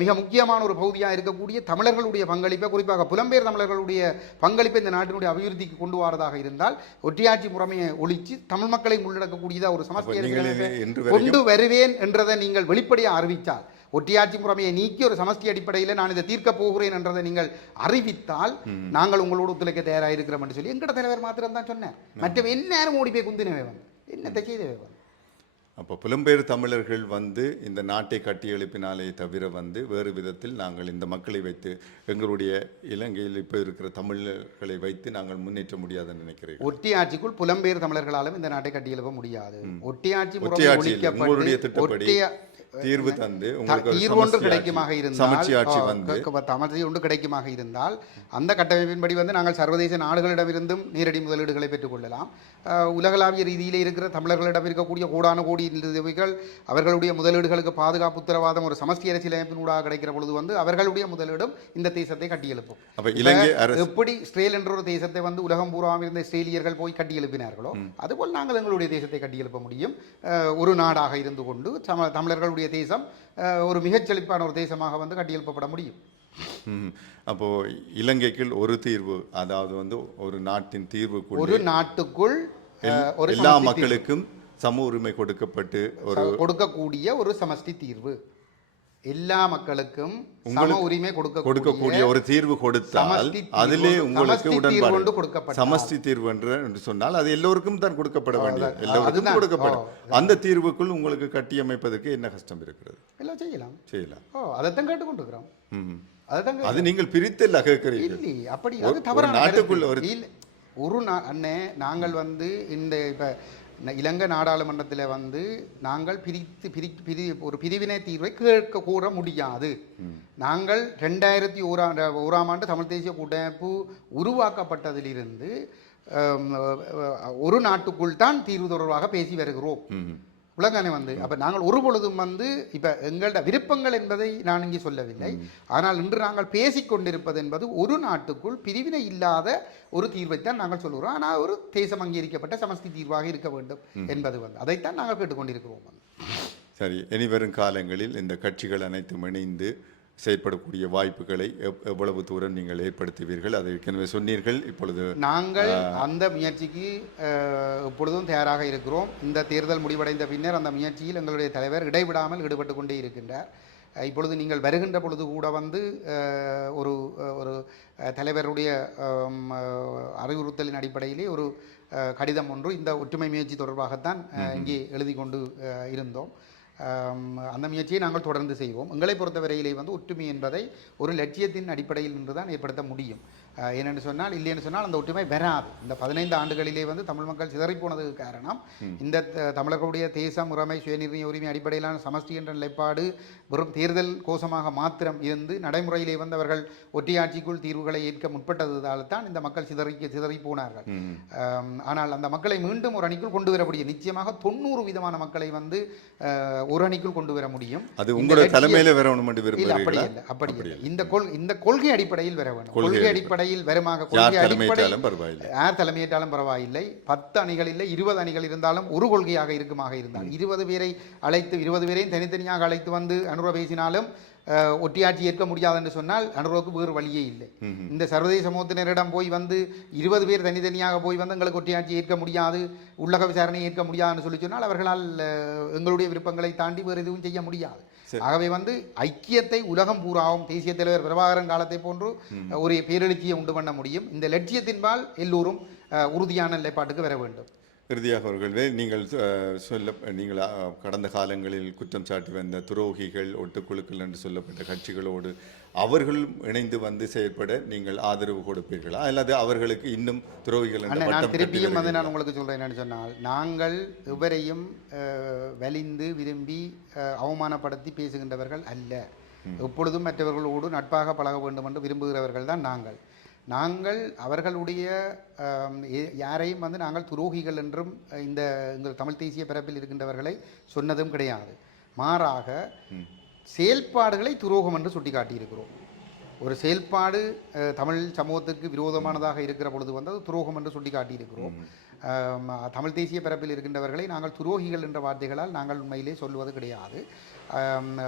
மிக முக்கியமான ஒரு பகுதியாக இருக்கக்கூடிய தமிழர்களுடைய பங்களிப்பை, குறிப்பாக புலம்பெயர் தமிழர்களுடைய பங்களிப்பை இந்த நாட்டினுடைய அபிவிருத்திக்கு கொண்டு வரதாக இருந்தால் ஒட்டியாட்சி முறைமையை ஒழித்து தமிழ் மக்களை உள்ளடக்கக்கூடியதாக ஒரு சமஸ்தி கொண்டு வருவேன் என்றதை நீங்கள் வெளிப்படையாக அறிவித்தால், ஒட்டியாட்சி முறைமையை நீக்கி ஒரு சமஷ்டி அடிப்படையில் நான் இதை தீர்க்க போகிறேன் என்றதை நீங்கள் அறிவித்தால் நாங்கள் உங்களோடு ஒத்துழைக்க தயாராக இருக்கிறோம் என்று சொல்லி எங்கட தலைவர் மாத்திரம் தான் சொன்னார். மற்ற எல்லாரும் ஓடி போய் குந்தினவே வந்து என்னத்தை செய்தவே வந்து. அப்போ புலம்பெயர் தமிழர்கள் வந்து இந்த நாட்டை கட்டி எழுப்பினாலே தவிர வந்து வேறு விதத்தில் நாங்கள் இந்த மக்களை வைத்து எங்களுடைய இலங்கையில் இப்போ இருக்கிற தமிழர்களை வைத்து நாங்கள் முன்னேற்ற முடியாதுன்னு நினைக்கிறேன். ஒட்டியாட்சிக்குள் புலம்பெயர் தமிழர்களாலும் இந்த நாட்டை கட்டி எழுப்ப முடியாது. ஒட்டியாட்சி உங்களுடைய திட்டப்படி தீர்வு தந்து தீர்வு ஒன்று கிடைக்குமாக இருந்தால் அந்த கட்டமைப்பின்படி வந்து நாங்கள் சர்வதேச நாடுகளிடமிருந்தும் நேரடி முதலீடுகளை பெற்றுக்கொள்ளலாம். உலகளாவிய ரீதியில் இருக்கிற தமிழர்களிடம் இருக்கக்கூடிய கோடான கோடி நிதிகள் அவர்களுடைய முதலீடுகளுக்கு பாதுகாப்பு உத்தரவாதம் ஒரு சமஷ்டி அரசியலமைப்பினூடாக கிடைக்கிற பொழுது வந்து அவர்களுடைய முதலீடும் இந்த தேசத்தை கட்டியெழுப்பும். எப்படி இஸ்ரேல் என்ற ஒரு தேசத்தை வந்து உலகம் பூராவில் இருந்த இஸ்ரேலியர்கள் போய் கட்டி எழுப்பினார்களோ அதுபோல் நாங்கள் எங்களுடைய தேசத்தை கட்டியெழுப்ப முடியும். ஒரு நாடாக இருந்து கொண்டு தமிழர்களுடைய தேசம் ஒரு மிகச்செழிப்பான ஒரு தேசமாக வந்து கட்டியெழுப்பப்பட முடியும். அப்போ இலங்கைக்குள் ஒரு தீர்வு, அதாவது வந்து ஒரு நாட்டின் தீர்வுக்குள் ஒரு நாட்டுக்குள் எல்லா மக்களுக்கும் சம உரிமை கொடுக்கப்பட்டு ஒரு கொடுக்கக்கூடிய ஒரு சமஷ்டி தீர்வு, எல்லா மக்களுக்கும் சம உரிமை கொடுக்கக்கூடிய ஒரு தீர்வு கொடுத்தால் அதிலே உங்களுக்கு உடன்பாடு சமஷ்டி தீர்வு என்று சொன்னால் அது எல்லோருக்கும் தான் கொடுக்கப்பட வேண்டியது, எல்லோருக்கும் கொடுக்கப்படும். அந்த தீர்வுக்குள் உங்களுக்கு கட்டியமைப்பதற்கு என்ன கஷ்டம் இருக்கிறது? எல்லாம் செய்யலாம். அதைத்தான் கேட்டுக்கொண்டிருக்கிறோம். அது நீங்கள் பிரித்தல் கேட்கிறீர்கள். அப்படி அது தவறான நாட்டுக்குள்ள ஒரு அண்ணே நாங்கள் வந்து இந்த இப்ப இலங்கை நாடாளுமன்றத்தில் வந்து நாங்கள் ஒரு பிரிவினை தீர்வை கேட்க கூற முடியாது. நாங்கள் 2001ஆம் ஆண்டு தமிழ் தேசிய கூட்டமைப்பு உருவாக்கப்பட்டதிலிருந்து ஒரு நாட்டுக்குள் தான் தீர்வு தொடர்பாக பேசி வருகிறோம். உலகானே வந்து அப்போ நாங்கள் ஒரு பொழுதும் வந்து இப்போ எங்களோட விருப்பங்கள் என்பதை நான் இங்கே சொல்லவில்லை. ஆனால் இன்று நாங்கள் பேசிக்கொண்டிருப்பது என்பது ஒரு நாட்டுக்குள் பிரிவினை இல்லாத ஒரு தீர்வைத்தான் நாங்கள் சொல்லுகிறோம். ஆனால் ஒரு தேசம் அங்கீகரிக்கப்பட்ட சமஷ்டி தீர்வாக இருக்க வேண்டும் என்பது வந்து அதைத்தான் நாங்கள் கேட்டுக்கொண்டிருக்கிறோம். சரி, இனி வரும் காலங்களில் இந்த கட்சிகள் அனைத்தும் இணைந்து செயற்படக்கூடிய வாய்ப்புகளை எவ்வளவு தூரம் நீங்கள் ஏற்படுத்துவீர்கள்? அதை ஏற்கனவே சொன்னீர்கள். இப்பொழுது நாங்கள் அந்த முயற்சிக்கு எப்பொழுதும் தயாராக இருக்கிறோம். இந்த தேர்தல் முடிவடைந்த பின்னர் அந்த முயற்சியில் எங்களுடைய தலைவர் இடைவிடாமல் ஈடுபட்டு கொண்டே இருக்கின்றார். இப்பொழுது நீங்கள் வருகின்ற பொழுது கூட வந்து ஒரு ஒரு தலைவருடைய அறிவுறுத்தலின் அடிப்படையிலே ஒரு கடிதம் ஒன்று இந்த ஒற்றுமை முயற்சி தொடர்பாகத்தான் இங்கே எழுதி கொண்டு இருந்தோம். அந்த முயற்சியை நாங்கள் தொடர்ந்து செய்வோம். எங்களை பொறுத்தவரையிலே வந்து ஒற்றுமை என்பதை ஒரு லட்சியத்தின் அடிப்படையில் நின்று தான் ஏற்படுத்த முடியும். ஏனென்று சொன்னால் இல்லைன்னு சொன்னால் அந்த ஒற்றுமை வராது. இந்த 15 ஆண்டுகளிலே வந்து தமிழ் மக்கள் சிதறிப்போனதுக்கு காரணம் இந்த தமிழர்களுடைய தேச முறைமை சுயநிர்ணய உரிமை அடிப்படையிலான சமஷ்டி என்ற நிலைப்பாடு வெறும் தேர்தல் கோஷமாக மாத்திரம் இருந்து நடைமுறையிலே வந்து அவர்கள் ஒற்றையாட்சிக்குள் தீர்வுகளை ஏற்க முற்பட்டதால் தான் இந்த மக்கள் சிதறி போனார்கள். ஆனால் அந்த மக்களை மீண்டும் ஒரு அணிக்குள் கொண்டு வர முடியும். நிச்சயமாக 90% மக்களை வந்து ஒரு அணிக்குள் கொண்டு வர முடியும். அது உங்களுடைய தலைமையில வரணும் என்று விரும்புகிறீர்களா? அப்படி இல்லை. இந்த கொள்கை அடிப்படையில் வர வேண்டும். கொள்கை அடிப்படையில் வருமாக கொள்கை அடிப்படையில் யார் தலைமையேற்றாலும் பரவாயில்லை. 10 அணிகள் இல்லை 20 அணிகள் இருந்தாலும் ஒரு கொள்கையாக இருக்குமாக இருந்தால் 20 பேரை அழைத்து 20 பேரையும் தனித்தனியாக அழைத்து வந்து அனுர பேசினாலும் ஒட்டியாட்சி ஏற்க முடியாது என்று சொன்னால் அனுரோக்கு வேறு வழியே இல்லை. இந்த சர்வதேச சமூகத்தினரிடம் போய் வந்து 20 பேர் தனித்தனியாக போய் வந்து எங்களுக்கு ஒட்டியாட்சி ஏற்க முடியாது, உள்ளக விசாரணை ஏற்க முடியாதுன்னு சொல்லி சொன்னால் அவர்களால் எங்களுடைய விருப்பங்களை தாண்டி வேறு எதுவும் செய்ய முடியாது. ஆகவே வந்து ஐக்கியத்தை உலகம் பூராவும் தேசிய தலைவர் பிரபாகரன் காலத்தை போன்று ஒரு பேரெழுச்சியை உண்டு பண்ண முடியும். இந்த லட்சியத்தின்பால் எல்லோரும் உறுதியான நிலைப்பாட்டுக்கு வர வேண்டும். இறுதியாக அவர்களே, நீங்கள் கடந்த காலங்களில் குற்றம் சாட்டி வந்த துரோகிகள் ஒட்டுக்குழுக்கள் என்று சொல்லப்பட்ட கட்சிகளோடு அவர்களும் இணைந்து வந்து செயற்பட நீங்கள் ஆதரவு கொடுப்பீர்களா, அல்லது அவர்களுக்கு இன்னும் துரோகிகள் நான் திருப்பியும் வந்து நான் உங்களுக்கு சொல்கிறேன் என்னன்னு சொன்னால், நாங்கள் எவரையும் வலிந்து விரும்பி அவமானப்படுத்தி பேசுகின்றவர்கள் அல்ல. எப்பொழுதும் மற்றவர்களோடு நட்பாக பழக வேண்டும் என்று விரும்புகிறவர்கள் தான் நாங்கள் அவர்களுடைய யாரையும் வந்து நாங்கள் துரோகிகள் என்றும் எங்கள் தமிழ் தேசிய பரப்பில் இருக்கின்றவர்களை சொன்னதும் கிடையாது. மாறாக செயல்பாடுகளை துரோகம் என்று சுட்டி காட்டியிருக்கிறோம். ஒரு செயல்பாடு தமிழ் சமூகத்துக்கு விரோதமானதாக இருக்கிற பொழுது வந்து அது துரோகம் என்று சுட்டி காட்டியிருக்கிறோம். தமிழ் தேசிய பரப்பில் இருக்கின்றவர்களை நாங்கள் துரோகிகள் என்ற வார்த்தைகளால் நாங்கள் உண்மையிலே சொல்வது கிடையாது.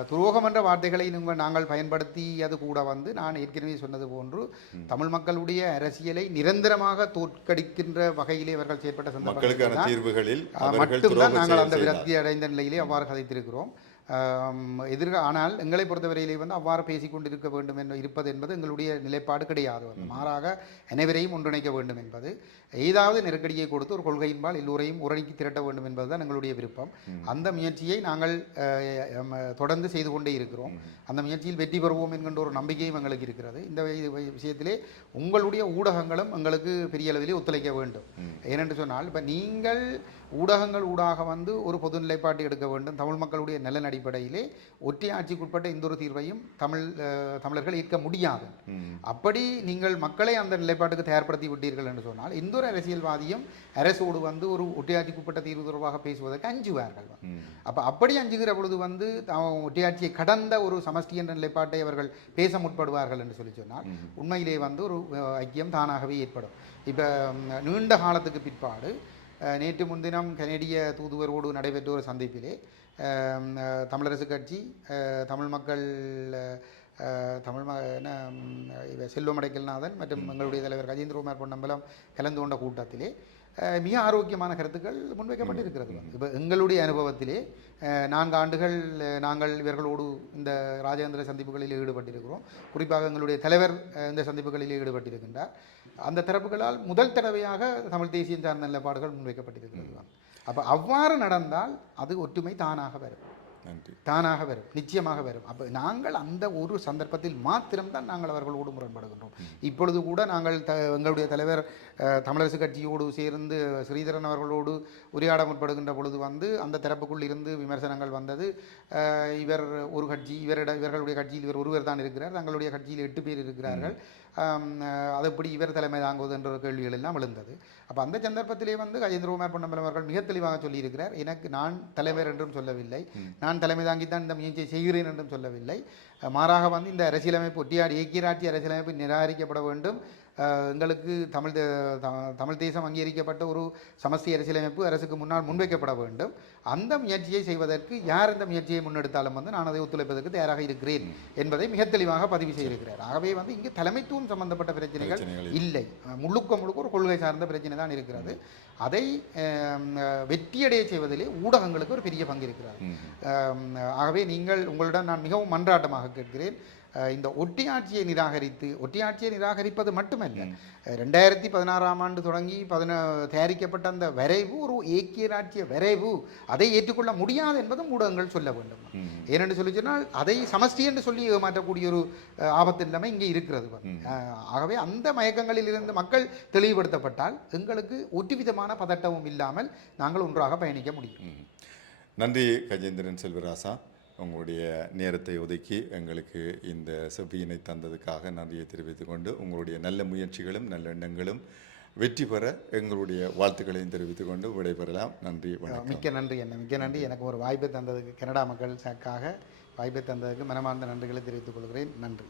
துரோகம் என்ற வார்த்தைகளை நாங்கள் பயன்படுத்தியது கூட வந்து நான் ஏற்கனவே சொன்னது போன்று தமிழ் மக்களுடைய அரசியலை நிரந்தரமாக தோற்கடிக்கின்ற வகையிலே அவர்கள் செயற்பட்ட சந்தர்ப்பங்களில் மட்டும்தான் நாங்கள் அந்த விரக்தி அடைந்த நிலையிலே அவ்வாறு கதைத்திருக்கிறோம். ஆனால் எங்களை பொறுத்தவரையிலே வந்து அவ்வாறு பேசிக்கொண்டிருக்க வேண்டும் என்று இருப்பது என்பது எங்களுடைய நிலைப்பாடு கிடையாது. மாறாக அனைவரையும் ஒன்றிணைக்க வேண்டும் என்பது, ஏதாவது நெருக்கடியை கொடுத்து ஒரு கொள்கையின்பால் எல்லோரையும் உரணிக்கு திரட்ட வேண்டும் என்பதுதான் எங்களுடைய விருப்பம். அந்த முயற்சியை நாங்கள் தொடர்ந்து செய்து கொண்டே இருக்கிறோம். அந்த முயற்சியில் வெற்றி பெறுவோம் என்கின்ற ஒரு நம்பிக்கையும் எங்களுக்கு இருக்கிறது. இந்த விஷயத்திலே உங்களுடைய ஊடகங்களும் எங்களுக்கு பெரிய அளவிலே ஒத்துழைக்க வேண்டும். ஏனென்று சொன்னால், இப்போ நீங்கள் ஊடகங்கள் ஊடாக வந்து ஒரு பொது நிலைப்பாட்டை எடுக்க வேண்டும். தமிழ் மக்களுடைய நலன் அடிப்படையிலே ஒற்றை ஆட்சிக்குட்பட்ட எந்த ஒரு தீர்வையும் தமிழர்கள் ஏற்க முடியாது. அப்படி நீங்கள் மக்களை அந்த நிலைப்பாட்டுக்கு தயார்படுத்தி விட்டீர்கள் என்று சொன்னால், எந்த ஒரு அரசியல்வாதியும் அரசோடு வந்து ஒரு ஒற்றையாட்சிக்குட்பட்ட தீர்வு தொடர்பாக பேசுவதற்கு அஞ்சுவார்கள். அப்படி அஞ்சுகிற பொழுது வந்து ஒற்றையாட்சியை கடந்த ஒரு சமஷ்டி என்ற நிலைப்பாட்டை அவர்கள் பேச முற்படுவார்கள் என்று சொல்லி சொன்னால் உண்மையிலே வந்து ஒரு ஐக்கியம் தானாகவே ஏற்படும். இப்போ நீண்ட காலத்துக்கு பிற்பாடு நேற்று முன்தினம் கனேடிய தூதுவரோடு நடைபெற்ற ஒரு சந்திப்பிலே தமிழரசு கட்சி, தமிழ் மக்கள், செல்வம் அடைக்கல்நாதன் மற்றும் எங்களுடைய தலைவர் கஜேந்திரகுமார் பொன்னம்பலம் கலந்து கொண்ட கூட்டத்திலே மிக ஆரோக்கியமான கருத்துக்கள் முன்வைக்கப்பட்டிருக்கிறது. இப்போ எங்களுடைய அனுபவத்திலே 4 ஆண்டுகள் நாங்கள் இவர்களோடு இந்த ராஜேந்திர சந்திப்புகளில் ஈடுபட்டிருக்கிறோம். குறிப்பாக எங்களுடைய தலைவர் இந்த சந்திப்புகளில் ஈடுபட்டிருக்கின்றார். அந்த தரப்புகளால் முதல் தடவையாக தமிழ் தேசியம் சார்ந்த நிலைப்பாடுகள் முன்வைக்கப்பட்டிருக்கிறது. அப்போ அவ்வாறு நடந்தால் அது ஒற்றுமை தானாக வரும், நிச்சயமாக வரும். அப்போ நாங்கள் அந்த ஒரு சந்தர்ப்பத்தில் மாத்திரம்தான் நாங்கள் அவர்களோடு முரண்படுகின்றோம். இப்பொழுது கூட நாங்கள் எங்களுடைய தலைவர் தமிழரசு கட்சியோடு சேர்ந்து ஸ்ரீதரன் அவர்களோடு உரையாட முற்படுகின்ற பொழுது வந்து அந்த தரப்புக்குள் இருந்து விமர்சனங்கள் வந்தது. இவர் ஒரு கட்சி, இவர்களுடைய கட்சியில் இவர் ஒருவர் தான் இருக்கிறார், தங்களுடைய கட்சியில் 8 பேர் இருக்கிறார்கள், அதுபடி இவர் தலைமை தாங்குவது என்ற கேள்விகள் எல்லாம் எழுந்தது. அப்போ அந்த சந்தர்ப்பத்திலே வந்து கஜேந்திரகுமார் பொன்னம்பலம் அவர்கள் மிக தெளிவாக சொல்லியிருக்கிறார், எனக்கு நான் தலைவர் என்றும் சொல்லவில்லை, நான் தலைமை தாங்கித்தான் இந்த முயற்சியை செய்கிறேன் என்றும் சொல்லவில்லை. மாறாக வந்து இந்த அரசியலமைப்பு ஐக்கியராட்சி அரசியலமைப்பு நிராகரிக்கப்பட வேண்டும், எங்களுக்கு தமிழ் தேசம் அங்கீகரிக்கப்பட்ட ஒரு சமஸ்தி அரசியலமைப்பு அரசுக்கு முன்னால் முன்வைக்கப்பட வேண்டும். அந்த முயற்சியை செய்வதற்கு யார் இந்த முயற்சியை முன்னெடுத்தாலும் வந்து நான் அதை ஒத்துழைப்பதற்கு தயாராக இருக்கிறேன் என்பதை மிக தெளிவாக பதிவு செய்திருக்கிறார். ஆகவே வந்து இங்கே தலைமைத்துவம் சம்பந்தப்பட்ட பிரச்சனைகள் இல்லை, முழுக்க ஒரு கொள்கை சார்ந்த பிரச்சனை தான் இருக்கிறது. அதை வெற்றியடைய செய்வதிலே ஊடகங்களுக்கு ஒரு பெரிய பங்கு இருக்கிறது. ஆகவே உங்களிடம் நான் மிகவும் மன்றாட்டமாக கேட்கிறேன், இந்த ஒட்டியாட்சியை நிராகரிப்பது மட்டுமல்ல, 2016ஆம் ஆண்டு தொடங்கி தயாரிக்கப்பட்ட அந்த வரைவு ஒரு ஏக்கிய ராட்சிய வரைவு, அதை ஏற்றுக்கொள்ள முடியாது என்பதும் ஊடகங்கள் சொல்ல வேண்டும். ஏனென்று சொல்லி சொன்னால் அதை சமஷ்டி என்று சொல்லி ஏமாற்றக்கூடிய ஒரு ஆபத்து நிலைமை இங்கே இருக்கிறது. ஆகவே அந்த மயக்கங்களில் இருந்து மக்கள் தெளிவுபடுத்தப்பட்டால் எங்களுக்கு ஒட்டுவிதமான பதட்டமும் இல்லாமல் நாங்கள் ஒன்றாக பயணிக்க முடியும். நன்றி கஜேந்திரன் செல்வராசா, உங்களுடைய நேரத்தை ஒதுக்கி எங்களுக்கு இந்த செவ்வியினை தந்ததுக்காக நன்றியை தெரிவித்துக் கொண்டு உங்களுடைய நல்ல முயற்சிகளும் நல்ல எண்ணங்களும் வெற்றி பெற எங்களுடைய வாழ்த்துக்களையும் தெரிவித்துக் கொண்டு விடைபெறலாம். நன்றி, வணக்கம். மிக்க நன்றி. எனக்கு ஒரு வாய்ப்பை தந்ததுக்கு, கனடா மக்களுக்காக வாய்ப்பை தந்ததுக்கு மனமார்ந்த நன்றிகளை தெரிவித்துக் கொள்கிறேன். நன்றி.